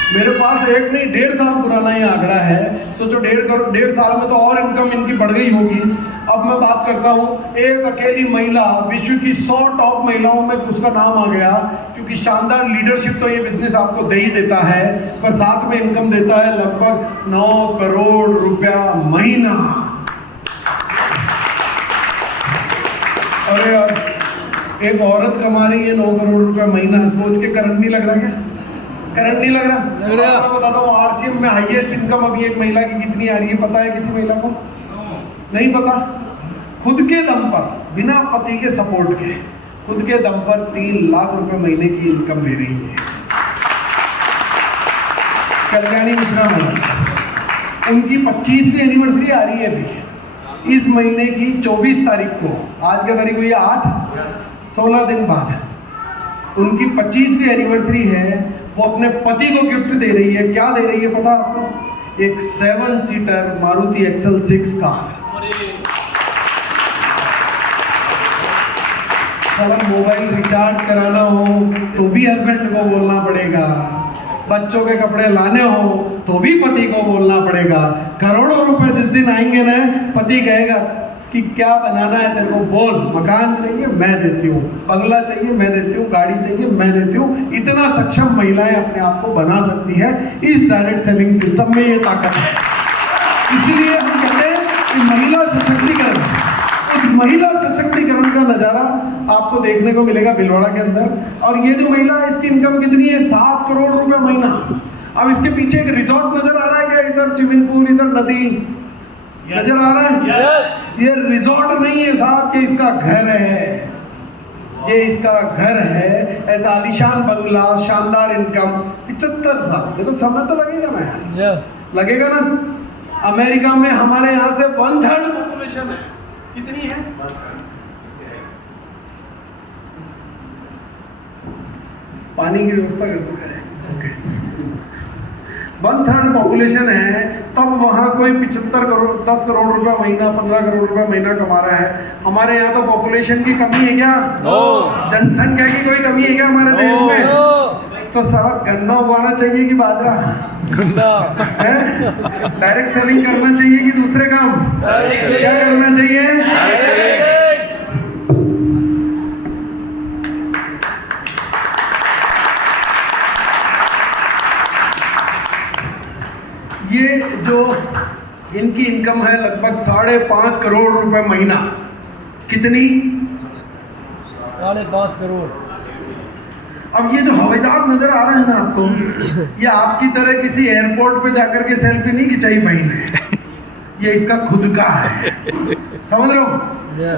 मेरे पास एक नहीं 1.5 साल पुराना ये आंकड़ा है। सोचो 1.5 साल में तो और इनकम इनकी बढ़ गई होगी। अब मैं बात करता हूँ, एक अकेली महिला विश्व की 100 टॉप महिलाओं में उसका नाम आ गया, क्योंकि शानदार लीडरशिप तो ये बिजनेस आपको दे ही देता है, पर साथ में इनकम देता है लगभग 9 करोड़ रुपया महीना। अरे यार, एक औरत कमा रही है 9 करोड़ रुपया महीना, सोच के करंट नहीं लग रहा क्या? करंट नहीं लग रहा? मैं बताता हूँ, आरसीएम में हाईएस्ट इनकम अभी एक महिला की कितनी आ रही है पता है किसी महिला को? नहीं पता। खुद के दम पर, बिना पति के सपोर्ट के, खुद के दम पर 3 लाख रुपए महीने की इनकम ले रही है। कल्याणी मिश्रा मैडम, उनकी 25वीं एनिवर्सरी आ रही है अभी इस महीने की 24 तारीख को। आज क्या तारीख हुई है? 8, 16 दिन बाद उनकी 25वीं एनिवर्सरी है। वो अपने पति को गिफ्ट दे रही है। क्या दे रही है पता आपको? एक 7 सीटर मारुति एक्सल 6 कार। अगर मोबाइल रिचार्ज कराना हो तो भी हस्बैंड को बोलना पड़ेगा, बच्चों के कपड़े लाने हो तो भी पति को बोलना पड़ेगा। करोड़ों रुपए जिस दिन आएंगे ना, पति कहेगा कि क्या बनाना है तेरे को, बोल। मकान चाहिए मैं देती हूँ, बंगला चाहिए मैं देती हूँ, गाड़ी चाहिए मैं देती हूँ। इतना सक्षम महिलाएं अपने आप को बना सकती है। इस डायरेक्ट सेलिंग सिस्टम में ये ताकत है। इसलिए हम कहते हैं कि महिला सशक्तिकरण, उस महिला सशक्तिकरण का नज़ारा आपको देखने को मिलेगा भीलवाड़ा के अंदर। और ये जो महिला है, इसकी इनकम कितनी है? 7 करोड़ रुपए महीना। अब इसके पीछे एक रिजॉर्ट नजर आ रहा है क्या? इधर स्विमिंग पूल, इधर नदी नजर आ रहा है। ये रिजॉर्ट नहीं है साहब, ये इसका घर है। ये इसका घर है। ऐसा आलीशान बंगला, शानदार इनकम, 75 साल। देखो समय तो लगेगा ना, लगेगा ना। अमेरिका में हमारे यहाँ से 1/3 पॉपुलेशन है। कितनी है? पानी की व्यवस्था कर दो। ओके, 1/3 पॉपुलेशन है। तब वहाँ कोई 75 करोड़, 10 करोड़ रुपए महीना, 15 करोड़ रुपए महीना कमा रहा है। हमारे यहाँ तो पॉपुलेशन की कमी है क्या? जनसंख्या की कोई कमी है क्या हमारे देश में? तो सारा गन्ना उगाना चाहिए कि बाजरा? गन्ना। डायरेक्ट सेलिंग करना चाहिए कि दूसरे काम? क्या करना चाहिए? ये जो इनकी इनकम है लगभग 5.5 करोड़ रुपए महीना। कितनी? 5.5 करोड़। अब ये जो हवाईजहाज नजर आ रहे हैं ना आपको, ये आपकी तरह किसी एयरपोर्ट पे जाकर के सेल्फी नहीं खिंचाई बहन है। ये इसका खुद का है, समझ रहे हो?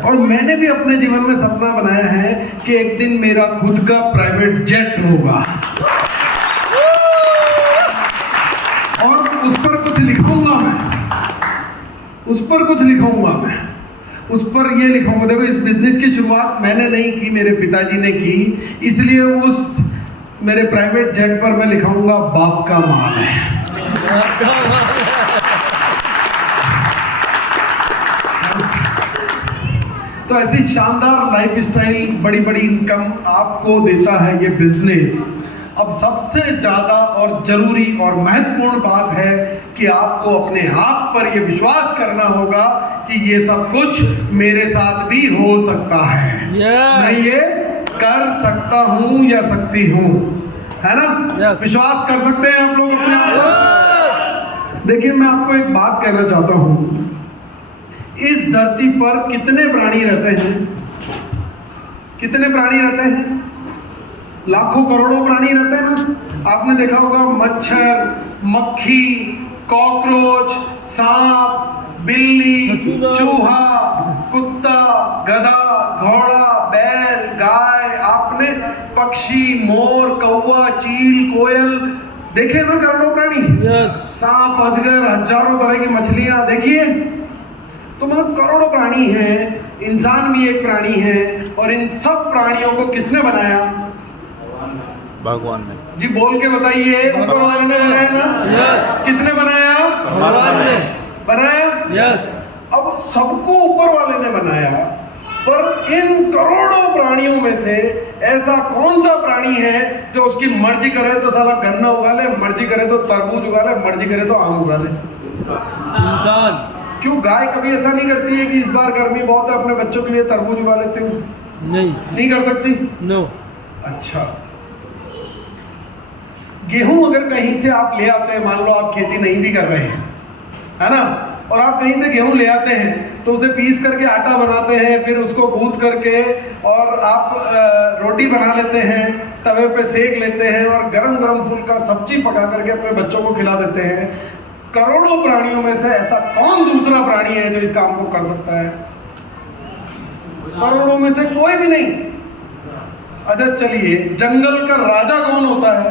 और मैंने भी अपने जीवन में सपना बनाया है कि एक दिन मेरा खुद का प्राइवेट जेट होगा और उस पर कुछ लिखूंगा मैं, उस पर कुछ लिखूंगा मैं, उस पर ये लिखूंगा। देखो, इस बिजनेस की शुरुआत मैंने नहीं की, मेरे पिताजी ने की। इसलिए उस मेरे प्राइवेट जेट पर मैं लिखाऊंगा बाप का माल है। तो ऐसी शानदार लाइफस्टाइल, बड़ी बड़ी इनकम आपको देता है ये बिजनेस। अब सबसे ज़्यादा और जरूरी और महत्वपूर्ण बात है कि आपको अपने आप पर यह विश्वास करना होगा कि ये सब कुछ मेरे साथ भी हो सकता है। मैं ये कर सकता हूँ या सकती हूँ, है ना? विश्वास कर सकते हैं आप लोग अपने आप? देखिए, मैं आपको एक बात कहना चाहता हूँ। इस धरती पर कितने प्राणी रहते हैं? कितने प्राणी रहते हैं? लाखों करोड़ों प्राणी रहते हैं ना। आपने देखा होगा मच्छर, मक्खी, कॉकरोच, सांप, बिल्ली, चूहा, कुत्ता, गधा, घोड़ा, बैल, गाय। आपने पक्षी, मोर, कौवा, चील, कोयल देखे ना, करोड़ों प्राणी। सांप, अजगर, हजारों तरह की मछलियां देखिए। तो मतलब करोड़ों प्राणी हैं। इंसान भी एक प्राणी है। और इन सब प्राणियों को किसने बनाया? भगवान ने। जी बोल के बताइए, ऊपर वाले ने बनाया ना? यस। किसने बनाया? भगवान ने बनाया। यस। अब सबको ऊपर वाले ने बनाया, पर इन करोड़ों प्राणियों में से ऐसा कौन सा प्राणी है जो उसकी मर्जी करे तो साला गन्ना उगा ले, मर्जी करे तो तरबूज उगा ले, मर्जी करे तो आम उगा ले? इंसान। क्यों गाय कभी ऐसा नहीं करती है कि इस बार गर्मी बहुत है, अपने बच्चों के लिए तरबूज उगा लेती हूँ? नहीं कर सकती। नो। अच्छा, गेहूं अगर कहीं से आप ले आते हैं, मान लो आप खेती नहीं भी कर रहे हैं, है ना, और आप कहीं से गेहूं ले आते हैं तो उसे पीस करके आटा बनाते हैं, फिर उसको गूंथ करके और आप रोटी बना लेते हैं, तवे पे सेक लेते हैं और गरम गरम फुल्का सब्जी पका करके अपने बच्चों को खिला देते हैं। करोड़ों प्राणियों में से ऐसा कौन दूसरा प्राणी है जो इस काम को कर सकता है? करोड़ों में से कोई भी नहीं। अच्छा चलिए, जंगल का राजा कौन होता है?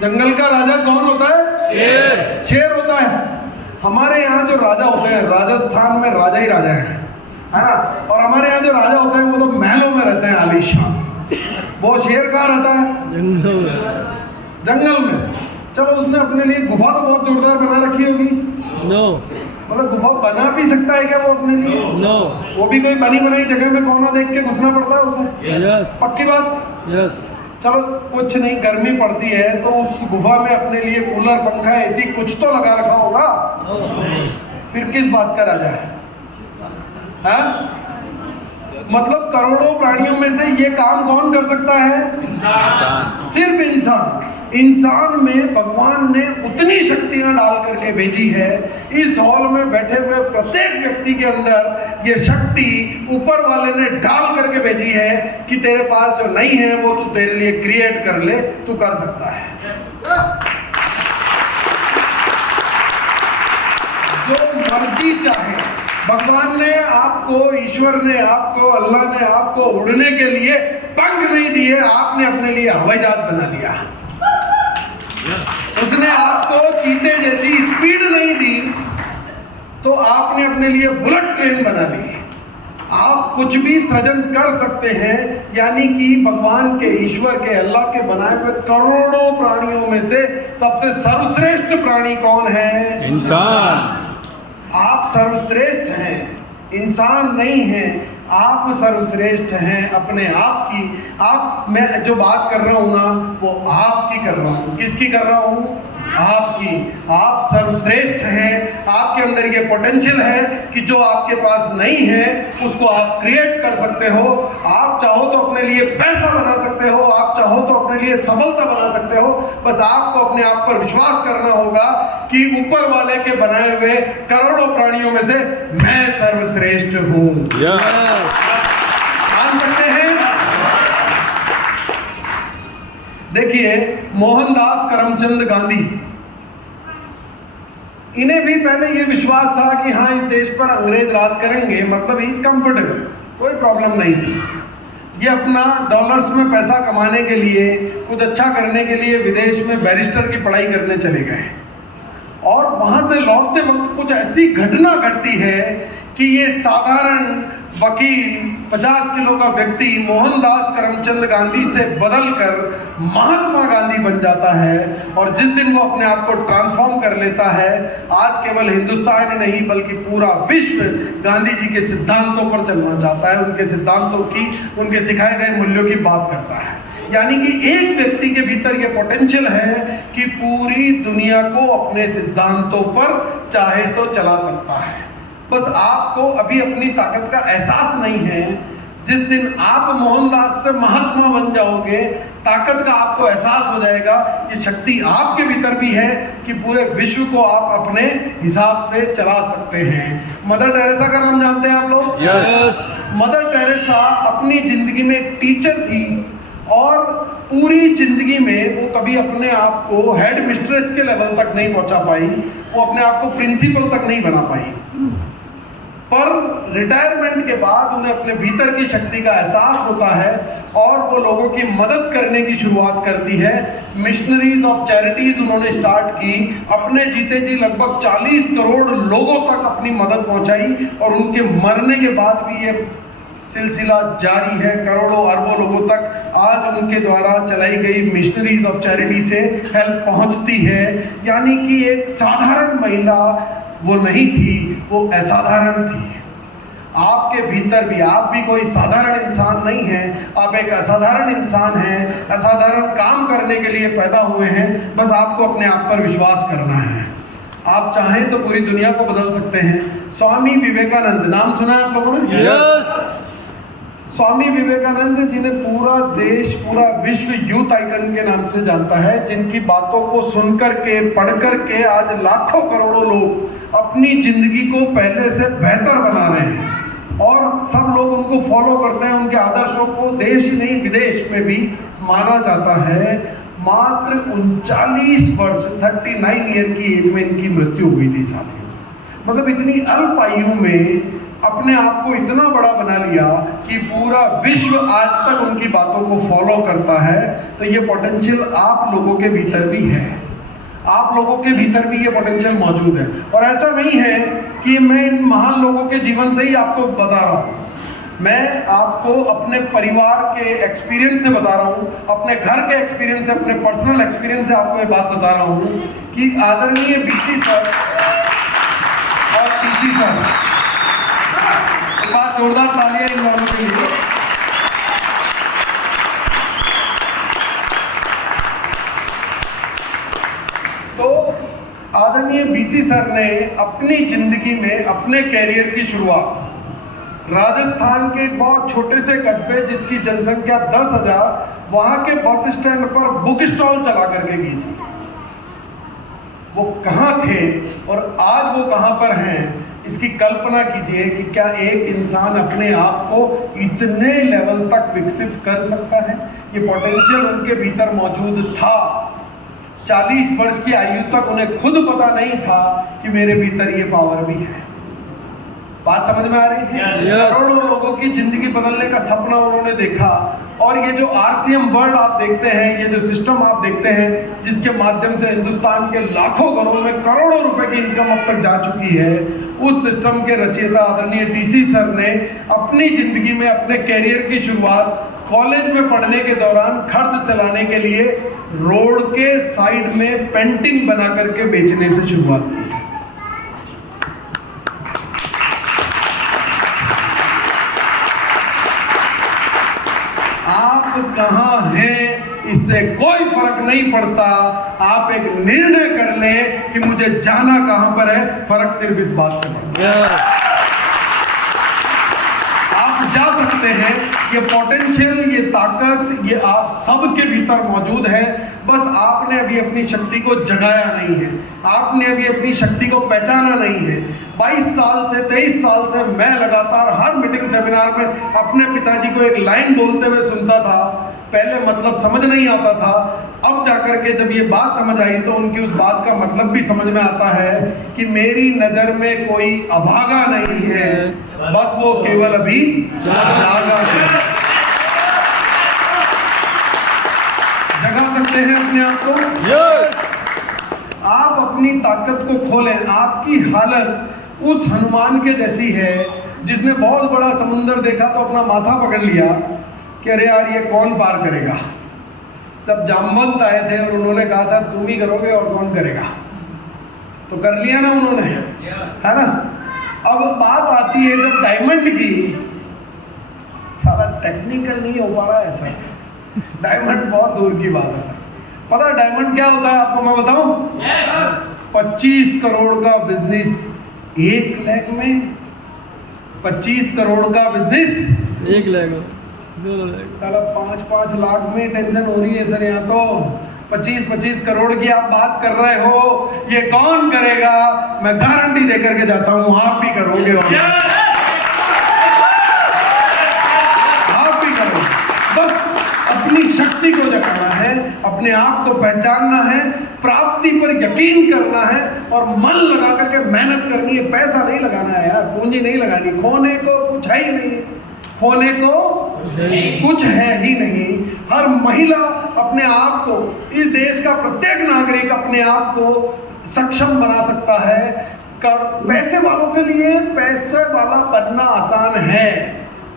जंगल का राजा कौन होता है? शेर। शेर होता है। हमारे यहाँ जो राजा होते हैं, राजस्थान में राजा ही राजा है ना? और हमारे यहाँ जो राजा होते हैं वो तो महलों में रहते हैं आलीशान। वो शेर कहाँ रहता है? जंगल में। जंगल में। चलो, उसने अपने लिए गुफा तो बहुत जोरदार बना रखी होगी। नो। मतलब गुफा बना भी सकता है क्या वो अपने लिए? नो। वो भी कोई बनी बनाई जगह में कोना देख के घुसना पड़ता है उसे? यस। पक्की बात? यस। चलो, कुछ नहीं, गर्मी पड़ती है तो उस गुफा में अपने लिए कूलर, पंखा, एसी कुछ तो लगा रखा होगा। फिर किस बात का राजा है? हाँ? मतलब करोड़ों प्राणियों में से ये काम कौन कर सकता है? इंसान। सिर्फ इंसान। इंसान में भगवान ने उतनी शक्तियां डाल करके भेजी है, इस हॉल में बैठे हुए प्रत्येक व्यक्ति के अंदर ये शक्ति ऊपर वाले ने डाल करके भेजी है कि तेरे पास जो नहीं है वो तू तेरे लिए क्रिएट कर ले, तू कर सकता है। जो मर्जी चाहे, भगवान ने आपको, ईश्वर ने आपको, अल्लाह ने आपको उड़ने के लिए पंख नहीं दिए, आपने अपने लिए हवाई जहाज बना लिया। उसने आपको चीते जैसी स्पीड नहीं दी तो आपने अपने लिए बुलेट ट्रेन बना ली। आप कुछ भी सृजन कर सकते हैं, यानी कि भगवान के, ईश्वर के, अल्लाह के बनाए हुए करोड़ों प्राणियों में से सबसे सर्वश्रेष्ठ प्राणी कौन है? इंसान। आप सर्वश्रेष्ठ हैं, इंसान नहीं हैं। आप सर्वश्रेष्ठ हैं अपने आप की। आप, मैं जो बात कर रहा हूँ ना, वो आपकी कर रहा हूँ। किसकी कर रहा हूँ? आपकी। आप सर्वश्रेष्ठ हैं। आपके अंदर ये पोटेंशियल है कि जो आपके पास नहीं है उसको आप क्रिएट कर सकते हो। आप चाहो तो अपने लिए पैसा बना सकते हो, आप चाहो तो अपने लिए सफलता बना सकते हो। बस आपको अपने आप पर विश्वास करना होगा कि ऊपर वाले के बनाए हुए करोड़ों प्राणियों में से मैं सर्वश्रेष्ठ हूँ। मान सकते हैं? देखिए, मोहनदास करमचंद गांधी, इन्हें भी पहले ये विश्वास था कि हाँ, इस देश पर अंग्रेज राज करेंगे, मतलब इज कंफर्टेबल, कोई प्रॉब्लम नहीं थी। ये अपना डॉलर्स में पैसा कमाने के लिए, कुछ अच्छा करने के लिए विदेश में बैरिस्टर की पढ़ाई करने चले गए, और वहाँ से लौटते वक्त कुछ ऐसी घटना घटती है कि ये साधारण वकील, 50 किलो का व्यक्ति मोहनदास करमचंद गांधी से बदलकर महात्मा गांधी बन जाता है। और जिस दिन वो अपने आप को ट्रांसफॉर्म कर लेता है, आज केवल हिंदुस्तान ही नहीं बल्कि पूरा विश्व गांधी जी के सिद्धांतों पर चलना चाहता है, उनके सिद्धांतों की, उनके सिखाए गए मूल्यों की बात करता है। यानी कि एक व्यक्ति के भीतर ये पोटेंशियल है कि पूरी दुनिया को अपने सिद्धांतों पर चाहे तो चला सकता है। बस आपको अभी अपनी ताकत का एहसास नहीं है। जिस दिन आप मोहनदास से महात्मा बन जाओगे, ताकत का आपको एहसास हो जाएगा, ये शक्ति आपके भीतर भी है कि पूरे विश्व को आप अपने हिसाब से चला सकते हैं। मदर टेरेसा का नाम जानते हैं आप लोग? यस। मदर टेरेसा अपनी जिंदगी में एक टीचर थी, और पूरी जिंदगी में वो कभी अपने आप को हेड मिस्ट्रेस के लेवल तक नहीं पहुंचा पाई, वो अपने आप को प्रिंसिपल तक नहीं बना पाई। पर रिटायरमेंट के बाद उन्हें अपने भीतर की शक्ति का एहसास होता है और वो लोगों की मदद करने की शुरुआत करती है। मिशनरीज ऑफ चैरिटीज उन्होंने स्टार्ट की, अपने जीते जी लगभग 40 करोड़ लोगों तक अपनी मदद पहुंचाई, और उनके मरने के बाद भी ये सिलसिला जारी है। करोड़ों अरबों लोगों तक आज उनके द्वारा चलाई गई मिशनरीज ऑफ चैरिटी से हेल्प पहुंचती है। यानी कि एक साधारण महिला वो नहीं थी, वो असाधारण थी। आपके भीतर भी, आप भी कोई साधारण इंसान नहीं है, आप एक असाधारण इंसान हैं, असाधारण काम करने के लिए पैदा हुए हैं। बस आपको अपने आप पर विश्वास करना है। आप चाहें तो पूरी दुनिया को बदल सकते हैं। स्वामी विवेकानंद, नाम सुना है आप लोगों ने? यस। स्वामी विवेकानंद जिन्हें पूरा देश, पूरा विश्व यूथ आइकन के नाम से जानता है, जिनकी बातों को सुनकर के, पढ़कर के आज लाखों करोड़ों लोग अपनी जिंदगी को पहले से बेहतर बना रहे हैं, और सब लोग उनको फॉलो करते हैं। उनके आदर्शों को देश ही नहीं विदेश में भी माना जाता है। मात्र 39 वर्ष, 39 ईयर की एज में इनकी मृत्यु हुई थी साथियों। मतलब इतनी अल्प आयु में अपने आप को इतना बड़ा बना लिया कि पूरा विश्व आज तक उनकी बातों को फॉलो करता है, तो ये पोटेंशियल आप लोगों के भीतर भी है। आप लोगों के भीतर भी ये पोटेंशियल मौजूद है। और ऐसा नहीं है कि मैं इन महान लोगों के जीवन से ही आपको बता रहा हूँ, मैं आपको अपने परिवार के एक्सपीरियंस से बता रहा हूँ, अपने घर के एक्सपीरियंस से, अपने पर्सनल एक्सपीरियंस से आपको ये बात बता रहा हूँ कि आदरणीय बीसी सर और पीसी सर, एक बार जोरदार तालियां इन दोनों के लिए। तो आदरणीय बीसी सर ने अपनी जिंदगी में अपने कैरियर की शुरुआत राजस्थान के एक बहुत छोटे से कस्बे जिसकी जनसंख्या 10,000, वहां के बस स्टैंड पर बुक स्टॉल चला करके की थी। वो कहाँ थे और आज वो कहाँ पर हैं, इसकी कल्पना कीजिए कि क्या एक इंसान अपने आप को इतने लेवल तक विकसित कर सकता है। ये पोटेंशियल उनके भीतर मौजूद था। 40 वर्ष की आयु तक उन्हें खुद पता नहीं था कि मेरे भीतर ये पावर भी है। बात समझ में आ रही है? करोड़ों लोगों की जिंदगी बदलने का सपना उन्होंने देखा। और ये जो आरसीएम वर्ल्ड आप देखते हैं, ये जो सिस्टम आप देखते हैं, जिसके माध्यम से हिंदुस्तान के लाखों घरों में करोड़ों रुपए की इनकम अब तक जा चुकी है, उस सिस्टम के रचयिता आदरणीय टीसी सर ने अपनी जिंदगी में अपने कैरियर की शुरुआत कॉलेज में पढ़ने के दौरान खर्च चलाने के लिए रोड के साइड में पेंटिंग बना करके बेचने से शुरुआत की। आप कहाँ हैं इससे कोई फर्क नहीं पड़ता। आप एक निर्णय कर लें कि मुझे जाना कहां पर है, फर्क सिर्फ इस बात से पड़ता है। आप जा सकते हैं। ये पोटेंशियल, ये ताकत, ये आप सबके भीतर मौजूद है। बस आपने अभी अपनी शक्ति को जगाया नहीं है, आपने अभी अपनी शक्ति को पहचाना नहीं है। 22 साल से 23 साल से मैं लगातार हर मीटिंग सेमिनार में अपने पिताजी को एक लाइन बोलते हुए सुनता था। पहले मतलब समझ नहीं आता था, अब जाकर के जब ये बात समझ आई तो उनकी उस बात का मतलब भी समझ में आता है कि मेरी नजर में कोई अभागा नहीं है, बस वो केवल अभी जागा है। जगा सकते हैं अपने आप को। आप अपनी ताकत को खोलें। आपकी हालत उस हनुमान के जैसी है जिसने बहुत बड़ा समुंदर देखा तो अपना माथा पकड़ लिया कि अरे यार ये कौन पार करेगा। तब जामवंत आए थे और उन्होंने कहा था तुम ही करोगे और कौन करेगा, तो कर लिया ना उन्होंने, है ना। अब बात आती है जब डायमंड की, सारा टेक्निकल नहीं हो पा रहा है सर, डायमंड बहुत दूर की बात है सर। पता है डायमंड क्या होता है आपको मैं बताऊं? 25 करोड़ का बिजनेस 1 लाख में, 25 करोड़ का बिजनेस 1 लाख 2 लाख, साला 5-5 लाख में टेंशन हो रही है सर। यहाँ तो 25-25 करोड़ की आप बात कर रहे हो, ये कौन करेगा? मैं गारंटी देकर के जाता हूं आप भी करोगे और आप भी करोगे। बस अपनी शक्ति को जगाना है, अपने आप को पहचानना है, प्राप्ति पर यकीन करना है और मन लगा करके मेहनत करनी है। पैसा नहीं लगाना है यार, पूंजी नहीं लगानी। खोने को कुछ है ही नहीं, खोने को कुछ है ही नहीं। हर महिला अपने आप को, इस देश का प्रत्येक नागरिक अपने आप को सक्षम बना सकता है। पैसे वालों के लिए पैसे वाला बनना आसान है,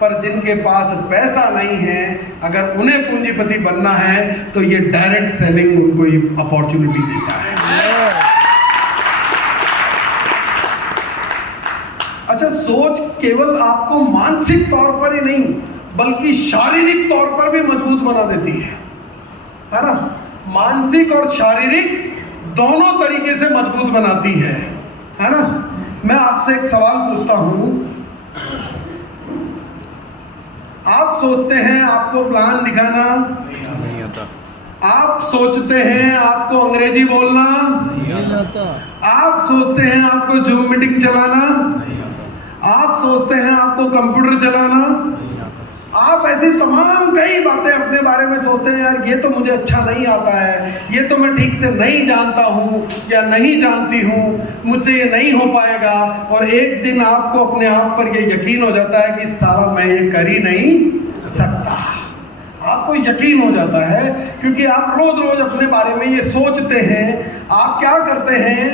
पर जिनके पास पैसा नहीं है, अगर उन्हें पूंजीपति बनना है तो ये डायरेक्ट सेलिंग उनको ये अपॉर्चुनिटी देता है। अच्छा, सोच केवल आपको मानसिक तौर पर ही नहीं बल्कि शारीरिक तौर पर भी मजबूत बना देती है ना। मानसिक और शारीरिक दोनों तरीके से मजबूत बनाती है ना। मैं आपसे एक सवाल पूछता हूं, आप सोचते हैं आपको प्लान दिखाना नहीं आता, आप सोचते हैं आपको अंग्रेजी बोलना नहीं आता, आप सोचते हैं आपको जूम मीटिंग चलाना, नहीं आता, आप सोचते हैं आपको कंप्यूटर चलाना, नहीं आता, आप ऐसी तमाम कई बातें अपने बारे में सोचते हैं, यार ये तो मुझे अच्छा नहीं आता है, ये तो मैं ठीक से नहीं जानता हूँ या नहीं जानती हूँ, मुझसे ये नहीं हो पाएगा। और एक दिन आपको अपने आप पर ये यकीन हो जाता है कि साला मैं ये कर ही नहीं सकता। आपको यकीन हो जाता है क्योंकि आप रोज रोज अपने बारे में ये सोचते हैं। आप क्या करते हैं,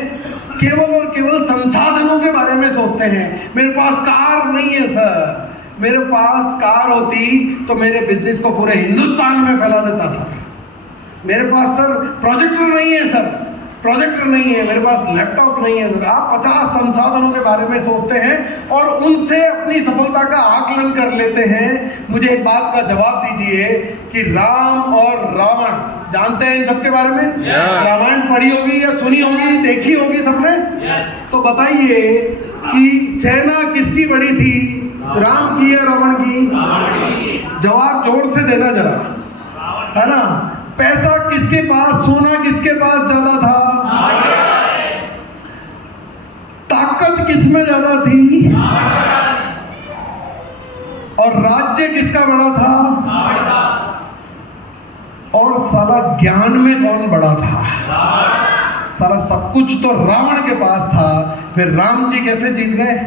केवल और केवल संसाधनों के बारे में सोचते हैं। मेरे पास कार नहीं है सर, मेरे पास कार होती तो मेरे बिजनेस को पूरे हिंदुस्तान में फैला देता सर। मेरे पास सर प्रोजेक्टर नहीं है सर, प्रोजेक्टर नहीं है, मेरे पास लैपटॉप नहीं है। तो आप 50 संसाधनों के बारे में सोचते हैं और उनसे अपनी सफलता का आकलन कर लेते हैं। मुझे एक बात का जवाब दीजिए कि राम और रावण, जानते हैं इन सबके बारे में? रामायण पढ़ी होगी या सुनी होगी, देखी होगी सबने? तो बताइए कि सेना किसकी बड़ी थी, राम की या रावण की? जवाब जोर से देना जरा, है ना? पैसा किसके पास, सोना किसके पास ज्यादा था? ताकत किसमें ज्यादा थी? और राज्य किसका बड़ा था? और साला ज्ञान में कौन बड़ा था? साला सब कुछ तो रावण के पास था, फिर राम जी कैसे जीत गए?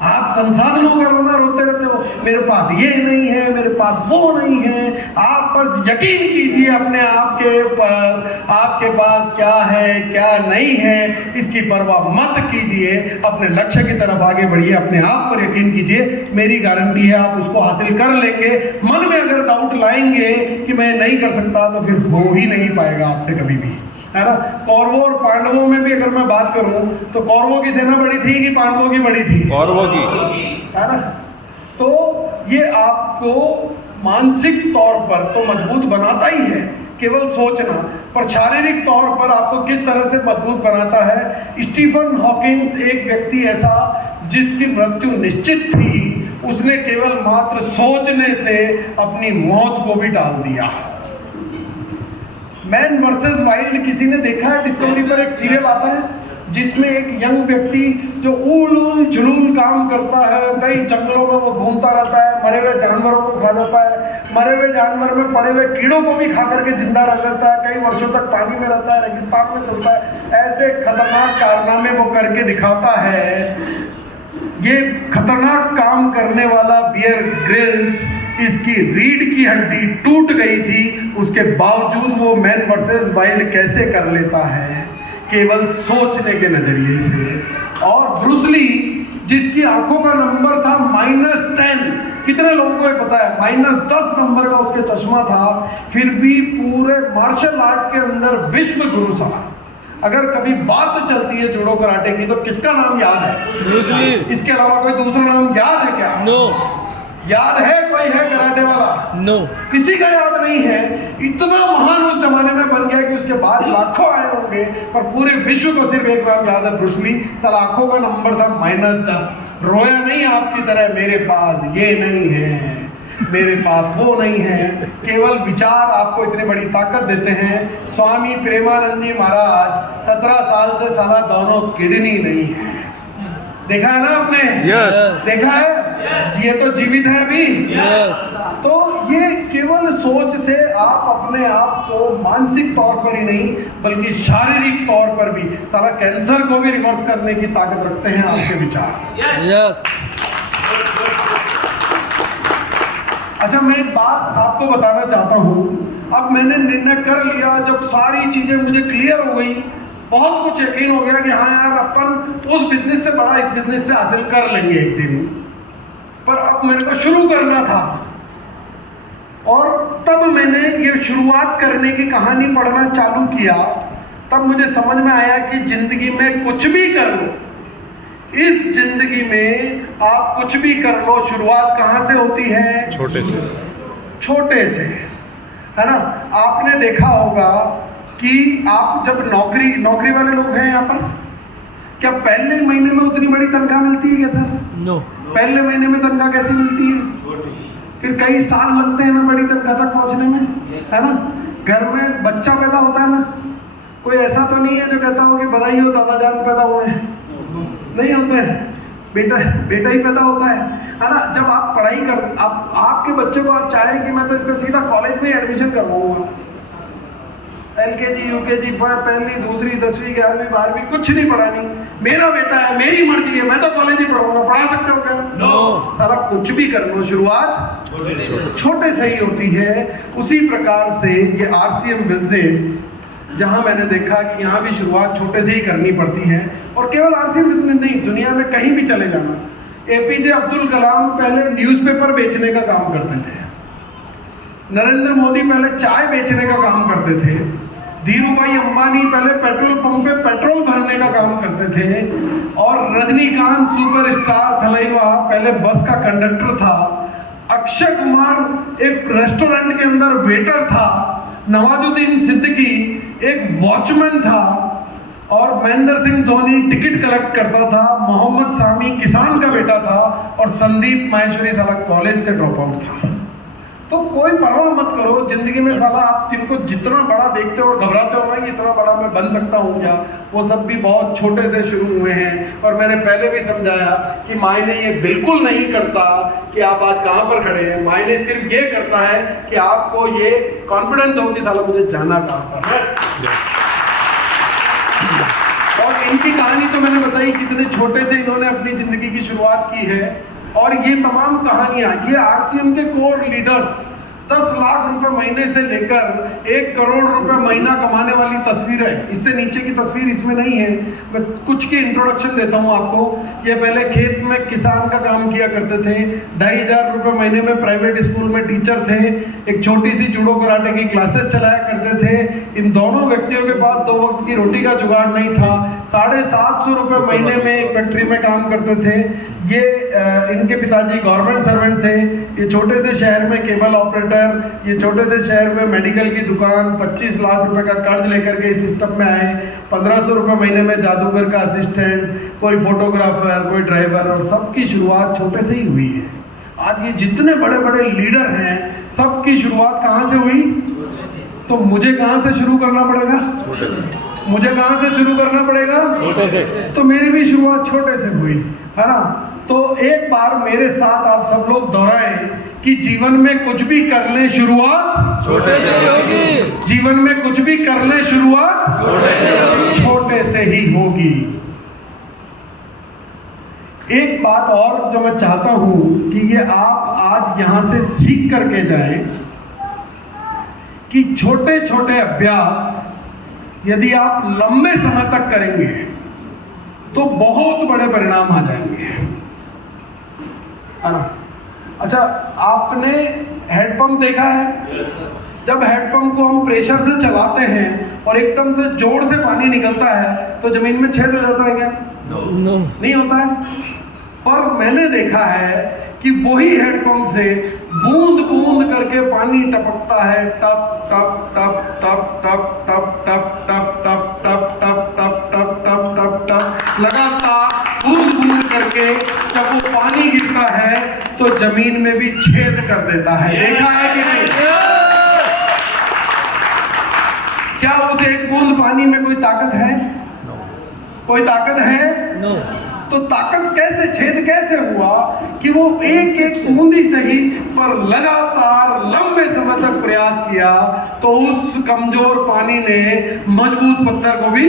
आप संसाधनों का रोना रोते रहते हो, मेरे पास ये नहीं है, मेरे पास वो नहीं है। आप बस यकीन कीजिए अपने आप के ऊपर, आपके पास क्या है क्या नहीं है इसकी परवाह मत कीजिए। अपने लक्ष्य की तरफ आगे बढ़िए, अपने आप पर यकीन कीजिए, मेरी गारंटी है आप उसको हासिल कर लेंगे। मन में अगर डाउट लाएंगे कि मैं नहीं कर सकता तो फिर हो ही नहीं पाएगा आपसे कभी भी, है ना? कौरवों और पांडवों में भी अगर मैं बात करूं तो कौरवों की सेना बड़ी थी कि पांडवों की बड़ी थी? कौरवों की, है ना? तो ये आपको मानसिक तौर पर तो मजबूत बनाता ही है केवल सोचना, पर शारीरिक तौर पर आपको किस तरह से मजबूत बनाता है? स्टीफन हॉकिंग्स एक व्यक्ति ऐसा जिसकी मृत्यु निश्चित थी, उसने केवल मात्र सोचने से अपनी मौत को भी टाल दिया। मैन वर्सेस वाइल्ड किसी ने देखा है? डिस्कवरी पर एक सीरियल आता है जिसमें एक यंग व्यक्ति जो ऊल झुलूल काम करता है, कई जंगलों में वो घूमता रहता है, मरे हुए जानवरों को खा जाता है, मरे हुए जानवर में पड़े हुए कीड़ों को भी खा करके जिंदा रह लेता है, कई वर्षों तक पानी में रहता है, रेगिस्तान में चलता है। ऐसे खतरनाक कारनामे वो करके दिखाता है। ये खतरनाक काम करने वाला बियर ग्रिल्स, इसकी रीढ़ की हड्डी टूट गई थी, उसके बावजूद वो मैन वर्सेस वाइल्ड कैसे कर लेता है? केवल सोचने के नजरिए से। और ब्रूस ली जिसकी आंखों का नंबर था -10, कितने लोगों को ये पता है? -10 नंबर का उसके चश्मा था, फिर भी पूरे मार्शल आर्ट के अंदर विश्व गुरु था। अगर कभी बात चलती है जूडो कराटे की तो किसका नाम याद है? Bruce Lee. इसके अलावा कोई दूसरा नाम याद है क्या? नो। याद है कोई है कराटे वाला? नो। किसी का याद नहीं है। इतना महान उस जमाने में बन गया कि उसके बाद लाखों आए होंगे, पर पूरे विश्व को सिर्फ एक नाम याद है, ब्रूस ली। साल आंखों का नंबर था -10। रोया नहीं आपकी तरह, मेरे पास ये नहीं है, मेरे पास वो नहीं है। केवल विचार आपको इतनी बड़ी ताकत देते हैं। स्वामी प्रेमानंद जी महाराज 17 साल से साला दोनों किडनी नहीं है। देखा है ना आपने? Yes. देखा है? ये तो जीवित है अभी। यस। तो ये केवल सोच से आप अपने आप को मानसिक तौर पर ही नहीं बल्कि शारीरिक तौर पर भी, साला कैंसर को भी रिवर्स करने की ताकत रखते हैं आपके विचार। यस। अच्छा, मैं एक बात आपको बताना चाहता हूँ। अब मैंने निर्णय कर लिया, जब सारी चीजें मुझे क्लियर हो गई, बहुत कुछ यकीन हो गया कि हाँ यार अपन उस बिजनेस से बड़ा इस बिजनेस से हासिल कर लेंगे एक दिन, पर अब मेरे को शुरू करना था। और तब मैंने ये शुरुआत करने की कहानी पढ़ना चालू किया। तब मुझे समझ में आया कि जिंदगी में कुछ भी कर लो, इस जिंदगी में आप कुछ भी कर लो, शुरुआत कहाँ से होती है? छोटे से। छोटे से, है ना? आपने देखा होगा कि आप जब नौकरी वाले लोग हैं यहाँ पर, क्या पहले महीने में उतनी बड़ी तनख्वाह मिलती है क्या सर? नो। पहले महीने में तनख्वाह कैसी मिलती है? फिर कई साल लगते हैं ना बड़ी तनख्वाह तक पहुंचने में, है ना? घर में बच्चा पैदा होता है ना, कोई ऐसा तो नहीं है जो कहता हो कि बधाई हो दादा जान पैदा हुए हैं, नहीं होते हैं। बेटा ही पैदा होता है ना। जब आप पढ़ाई कर आपके बच्चे को आप चाहें कि मैं तो इसका सीधा कॉलेज में ही एडमिशन करवाऊंगा, LKG UKG पहली दूसरी 10वीं 11वीं 12वीं कुछ नहीं पढ़ानी, मेरा बेटा है मेरी मर्जी है, मैं तो कॉलेज ही पढ़ाऊंगा, पढ़ा सकते हो क्या? नो। सारा कुछ भी कर लो, शुरुआत छोटे से ही होती है। उसी प्रकार से ये RCM बिजनेस, जहां मैंने देखा कि यहाँ भी शुरुआत छोटे से ही करनी पड़ती है। और केवल RCM बिजनेस नहीं, दुनिया में कहीं भी चले जाना, APJ अब्दुल कलाम पहले न्यूज़पेपर बेचने का काम करते थे, नरेंद्र मोदी पहले चाय बेचने का काम करते थे, धीरूभाई अंबानी पहले पेट्रोल पंप पे पेट्रोल भरने का काम करते थे, और रजनीकांत सुपरस्टार थलैवा पहले बस का कंडक्टर था, अक्षय कुमार एक रेस्टोरेंट के अंदर वेटर था, नवाजुद्दीन सिद्दीकी एक वॉचमैन था, और महेंद्र सिंह धोनी टिकट कलेक्ट करता था, मोहम्मद सामी किसान का बेटा था, और संदीप माहेश्वरी साला कॉलेज से ड्रॉप आउट था। तो कोई परवाह मत करो जिंदगी में, साला आप जिनको जितना बड़ा देखते हो और घबराते हो ना कि इतना बड़ा मैं बन सकता हूँ क्या, वो सब भी बहुत छोटे से शुरू हुए हैं। और मैंने पहले भी समझाया कि मायने ये बिल्कुल नहीं करता कि आप आज कहाँ पर खड़े हैं, मायने सिर्फ ये करता है कि आपको ये कॉन्फिडेंस हो कि साला मुझे जाना कहाँ पर है। और इनकी कहानी तो मैंने बताई, कितने छोटे से इन्होंने अपनी जिंदगी की शुरुआत की है। और ये तमाम कहानियां, ये RCM के कोर लीडर्स 10 लाख रुपए महीने से लेकर 1 करोड़ रुपए महीना कमाने वाली तस्वीर है। इससे नीचे की तस्वीर इसमें नहीं है, मैं कुछ की इंट्रोडक्शन देता हूँ आपको। ये पहले खेत में किसान का काम किया करते थे, 2,500 रुपये महीने में प्राइवेट स्कूल में टीचर थे, एक छोटी सी जूडो कराटे की क्लासेस चलाया करते थे। इन दोनों व्यक्तियों के पास 2 वक्त की रोटी का जुगाड़ नहीं था, 750 रुपये महीने में एक फैक्ट्री में काम करते थे। ये इनके पिताजी गवर्नमेंट सर्वेंट थे, ये छोटे से शहर में केबल ऑपरेटर, ये छोटे से शहर में मेडिकल की दुकान, 25 लाख रुपए का कर्ज लेकर के इस सिस्टम में आए, 1500 रुपये महीने में जादूगर का असिस्टेंट, कोई फोटोग्राफर, कोई ड्राइवर, और सबकी शुरुआत छोटे से ही हुई है। आज ये जितने बड़े बड़े लीडर हैं, सबकी शुरुआत कहाँ से हुई? तो मुझे कहाँ से शुरू करना पड़ेगा? मुझे कहाँ से शुरू करना पड़ेगा? छोटे से। तो मेरी भी शुरुआत छोटे से हुई, है ना। तो एक बार मेरे साथ आप सब लोग दोहराएं कि जीवन में कुछ भी कर ले शुरुआत छोटे से होगी। जीवन में कुछ भी कर ले शुरुआत छोटे से होगी। छोटे से ही होगी। एक बात और जो मैं चाहता हूं कि ये आप आज यहां से सीख करके जाएं कि छोटे छोटे अभ्यास यदि आप लंबे समय तक करेंगे तो बहुत बड़े परिणाम आ जाएंगे, है ना। अच्छा, आपने हैंडपंप देखा है? जब हैंडपंप को हम प्रेशर से चलाते हैं और एकदम से जोर से पानी निकलता है तो जमीन में छेद हो जाता है क्या? नो। नहीं होता है। पर मैंने देखा है कि वही हैंडपंप से बूंद बूंद करके पानी टपकता है, टप टप टप टप टप टप टप टप टप टप टप टप टप टप टप टप लगातार बूंद बूंद करके जब वो पानी गिरता है तो जमीन में भी छेद कर देता है। देखा है कि नहीं? क्या उस एक बूंद पानी में कोई ताकत है? कोई ताकत है? नो। तो ताकत कैसे, छेद कैसे हुआ कि वो एक एक बूंदी सही पर लगातार लंबे समय तक प्रयास किया तो उस कमजोर पानी ने मजबूत पत्थर को भी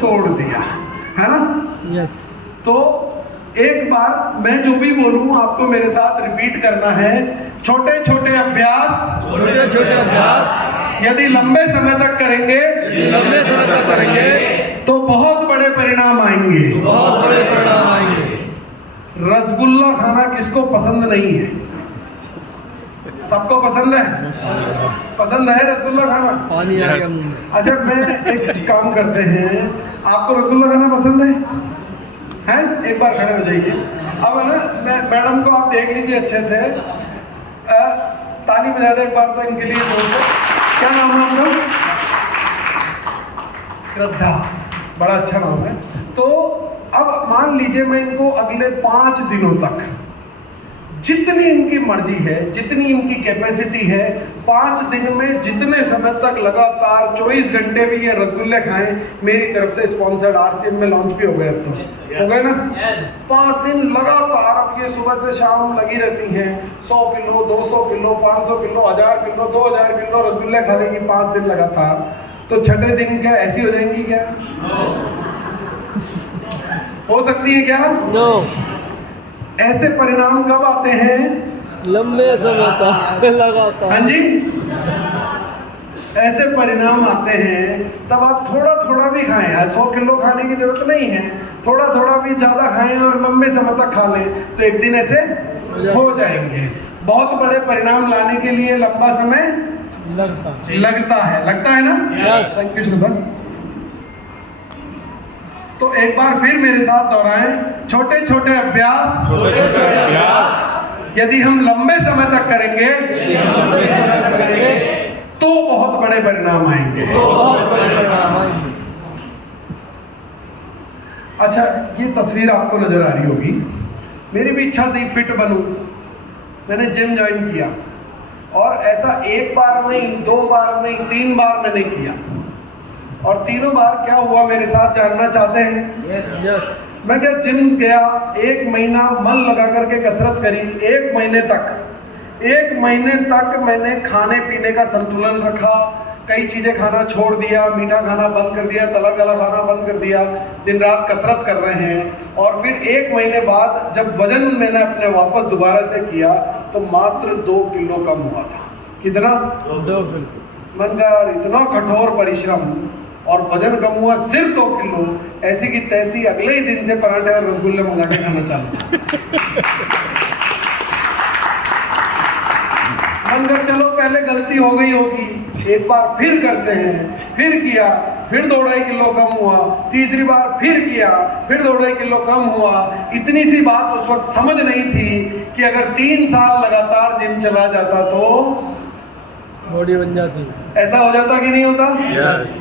तोड़ दिया, है ना। यस। तो एक बार मैं जो भी बोलूं आपको मेरे साथ रिपीट करना है। छोटे छोटे अभ्यास, छोटे छोटे अभ्यास यदि लंबे समय तक करेंगे, लंबे समय तक करेंगे तो बहुत बड़े परिणाम आएंगे। बहुत बड़े परिणाम आएंगे। रसगुल्ला खाना किसको पसंद नहीं है? सबको पसंद है। पसंद है रसगुल्ला खाना? पानी आ गया मुंह में। अच्छा, मैं एक काम करते हैं, आपको रसगुल्ला खाना पसंद है? हैं? एक बार खड़े हो जाइए। अब है ना, मैं मैडम को आप देख लीजिए अच्छे से, ताली बजा दे एक बार तो इनके लिए दोस्तों। क्या नाम है आपका? श्रद्धा, बड़ा अच्छा नाम है। तो अब मान लीजिए मैं इनको अगले 5 दिनों तक जितनी इनकी मर्जी है, जितनी इनकी कैपेसिटी है, 5 दिन में जितने समय तक लगातार 24 घंटे भी ये रसगुल्ले खाएं, मेरी तरफ से स्पॉन्सर्ड RCM में लॉन्च भी हो गए। अब तो हो गए ना, 5 दिन लगातार। अब ये सुबह से शाम लगी रहती हैं, 100 kilo, 200 kilo, 500 kilo, 1000 kilo, 2000 kilo रसगुल्ले खाने की 5 दिन लगातार। तो छठे दिन क्या ऐसी हो जाएंगी क्या? हो सकती है क्या? नो। ऐसे परिणाम कब आते हैं? लंबे समय तक लगातार। हाँ जी, ऐसे परिणाम आते हैं तब आप थोड़ा थोड़ा भी खाएं। 100 किलो खाने की जरूरत नहीं है, थोड़ा थोड़ा भी ज़्यादा खाएं और लंबे समय तक खा लें तो एक दिन ऐसे हो जाएंगे। बहुत बड़े परिणाम लाने के लिए लंबा समय लगता है ना? Yes. थैंक यू श्रद्धा। तो एक बार फिर मेरे साथ दोहराएं, छोटे छोटे अभ्यास यदि हम लंबे समय तक करेंगे तो बहुत बड़े परिणाम आएंगे। अच्छा, ये तस्वीर आपको नजर आ रही होगी। मेरी भी इच्छा थी फिट बनूं, मैंने जिम ज्वाइन किया और ऐसा एक बार नहीं, 2 बार नहीं, 3 बार मैंने किया और तीनों बार क्या हुआ मेरे साथ जानना चाहते हैं? यस। मैं क्या जिम गया, 1 महीना मन लगा करके कसरत करी। 1 महीने तक मैंने खाने पीने का संतुलन रखा, कई चीज़ें खाना छोड़ दिया, मीठा खाना बंद कर दिया, तला गला खाना बंद कर दिया, दिन रात कसरत कर रहे हैं। और फिर 1 महीने बाद जब वजन मैंने अपने वापस दोबारा से किया तो मात्र 2 किलो कम हुआ था। कितना? 2 किलो। मन का यार, इतना कठोर परिश्रम और वजन कम हुआ सिर्फ 2 किलो। ऐसी की तैसी अगले ही दिन से पराठे और रसगुल्ले मंगा के खाना चालू। मन का चलो पहले गलती हो गई होगी, एक बार फिर करते हैं। फिर किया, फिर 2-2.5 किलो कम हुआ। तीसरी बार फिर किया, फिर 2-2.5 किलो कम हुआ। इतनी सी बात उस वक्त समझ नहीं थी कि अगर 3 साल लगातार जिम चला जाता तो बॉडी बन जाती। ऐसा हो जाता कि नहीं होता? यस।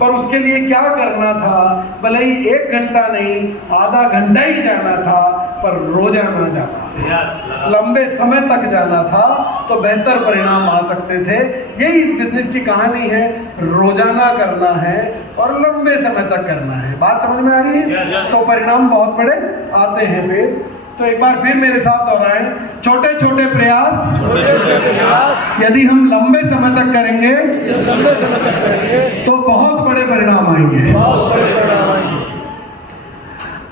पर उसके लिए क्या करना था? भले ही 1 घंटा नहीं, आधा घंटा ही जाना था, पर रोजाना जाना था, लंबे समय तक जाना था तो बेहतर परिणाम आ सकते थे। यही इस बिजनेस की कहानी है, रोजाना करना है और लंबे समय तक करना है। बात समझ में आ रही है? तो परिणाम बहुत बड़े आते हैं। फिर तो एक बार फिर मेरे साथ दोहराएं, छोटे छोटे प्रयास यदि हम लंबे समय तक करेंगे तो बहुत बड़े परिणाम आएंगे।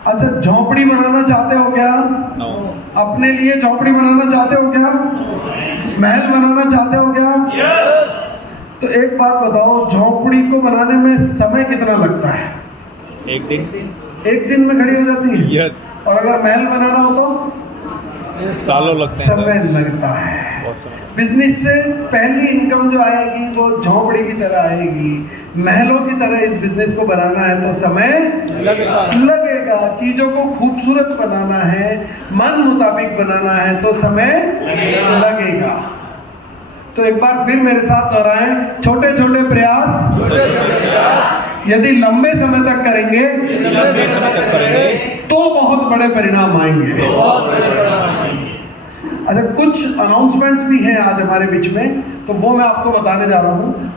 अच्छा, झोपड़ी बनाना चाहते हो क्या? अपने लिए झोपड़ी बनाना चाहते हो क्या? महल बनाना चाहते हो क्या? तो एक बात बताओ, झोपड़ी को बनाने में समय कितना लगता है? 1 दिन। 1 दिन में खड़ी हो जाती है? यस। और अगर महल बनाना हो तो सालों लगते हैं। समय लगता है। बिजनेस से पहली इनकम जो आएगी वो झोंपड़ी की तरह आएगी। महलों की तरह इस बिजनेस को बनाना है तो समय लगेगा। चीजों को खूबसूरत बनाना है, मन मुताबिक बनाना है तो समय लगेगा। तो एक बार फिर मेरे साथ दोहराएं, छोटे छोटे प्रयास यदि लंबे समय तक करेंगे तो बहुत बड़े परिणाम आएंगे। अच्छा, कुछ अनाउंसमेंट्स भी हैं आज हमारे बीच में, तो वो मैं आपको बताने जा रहा हूँ।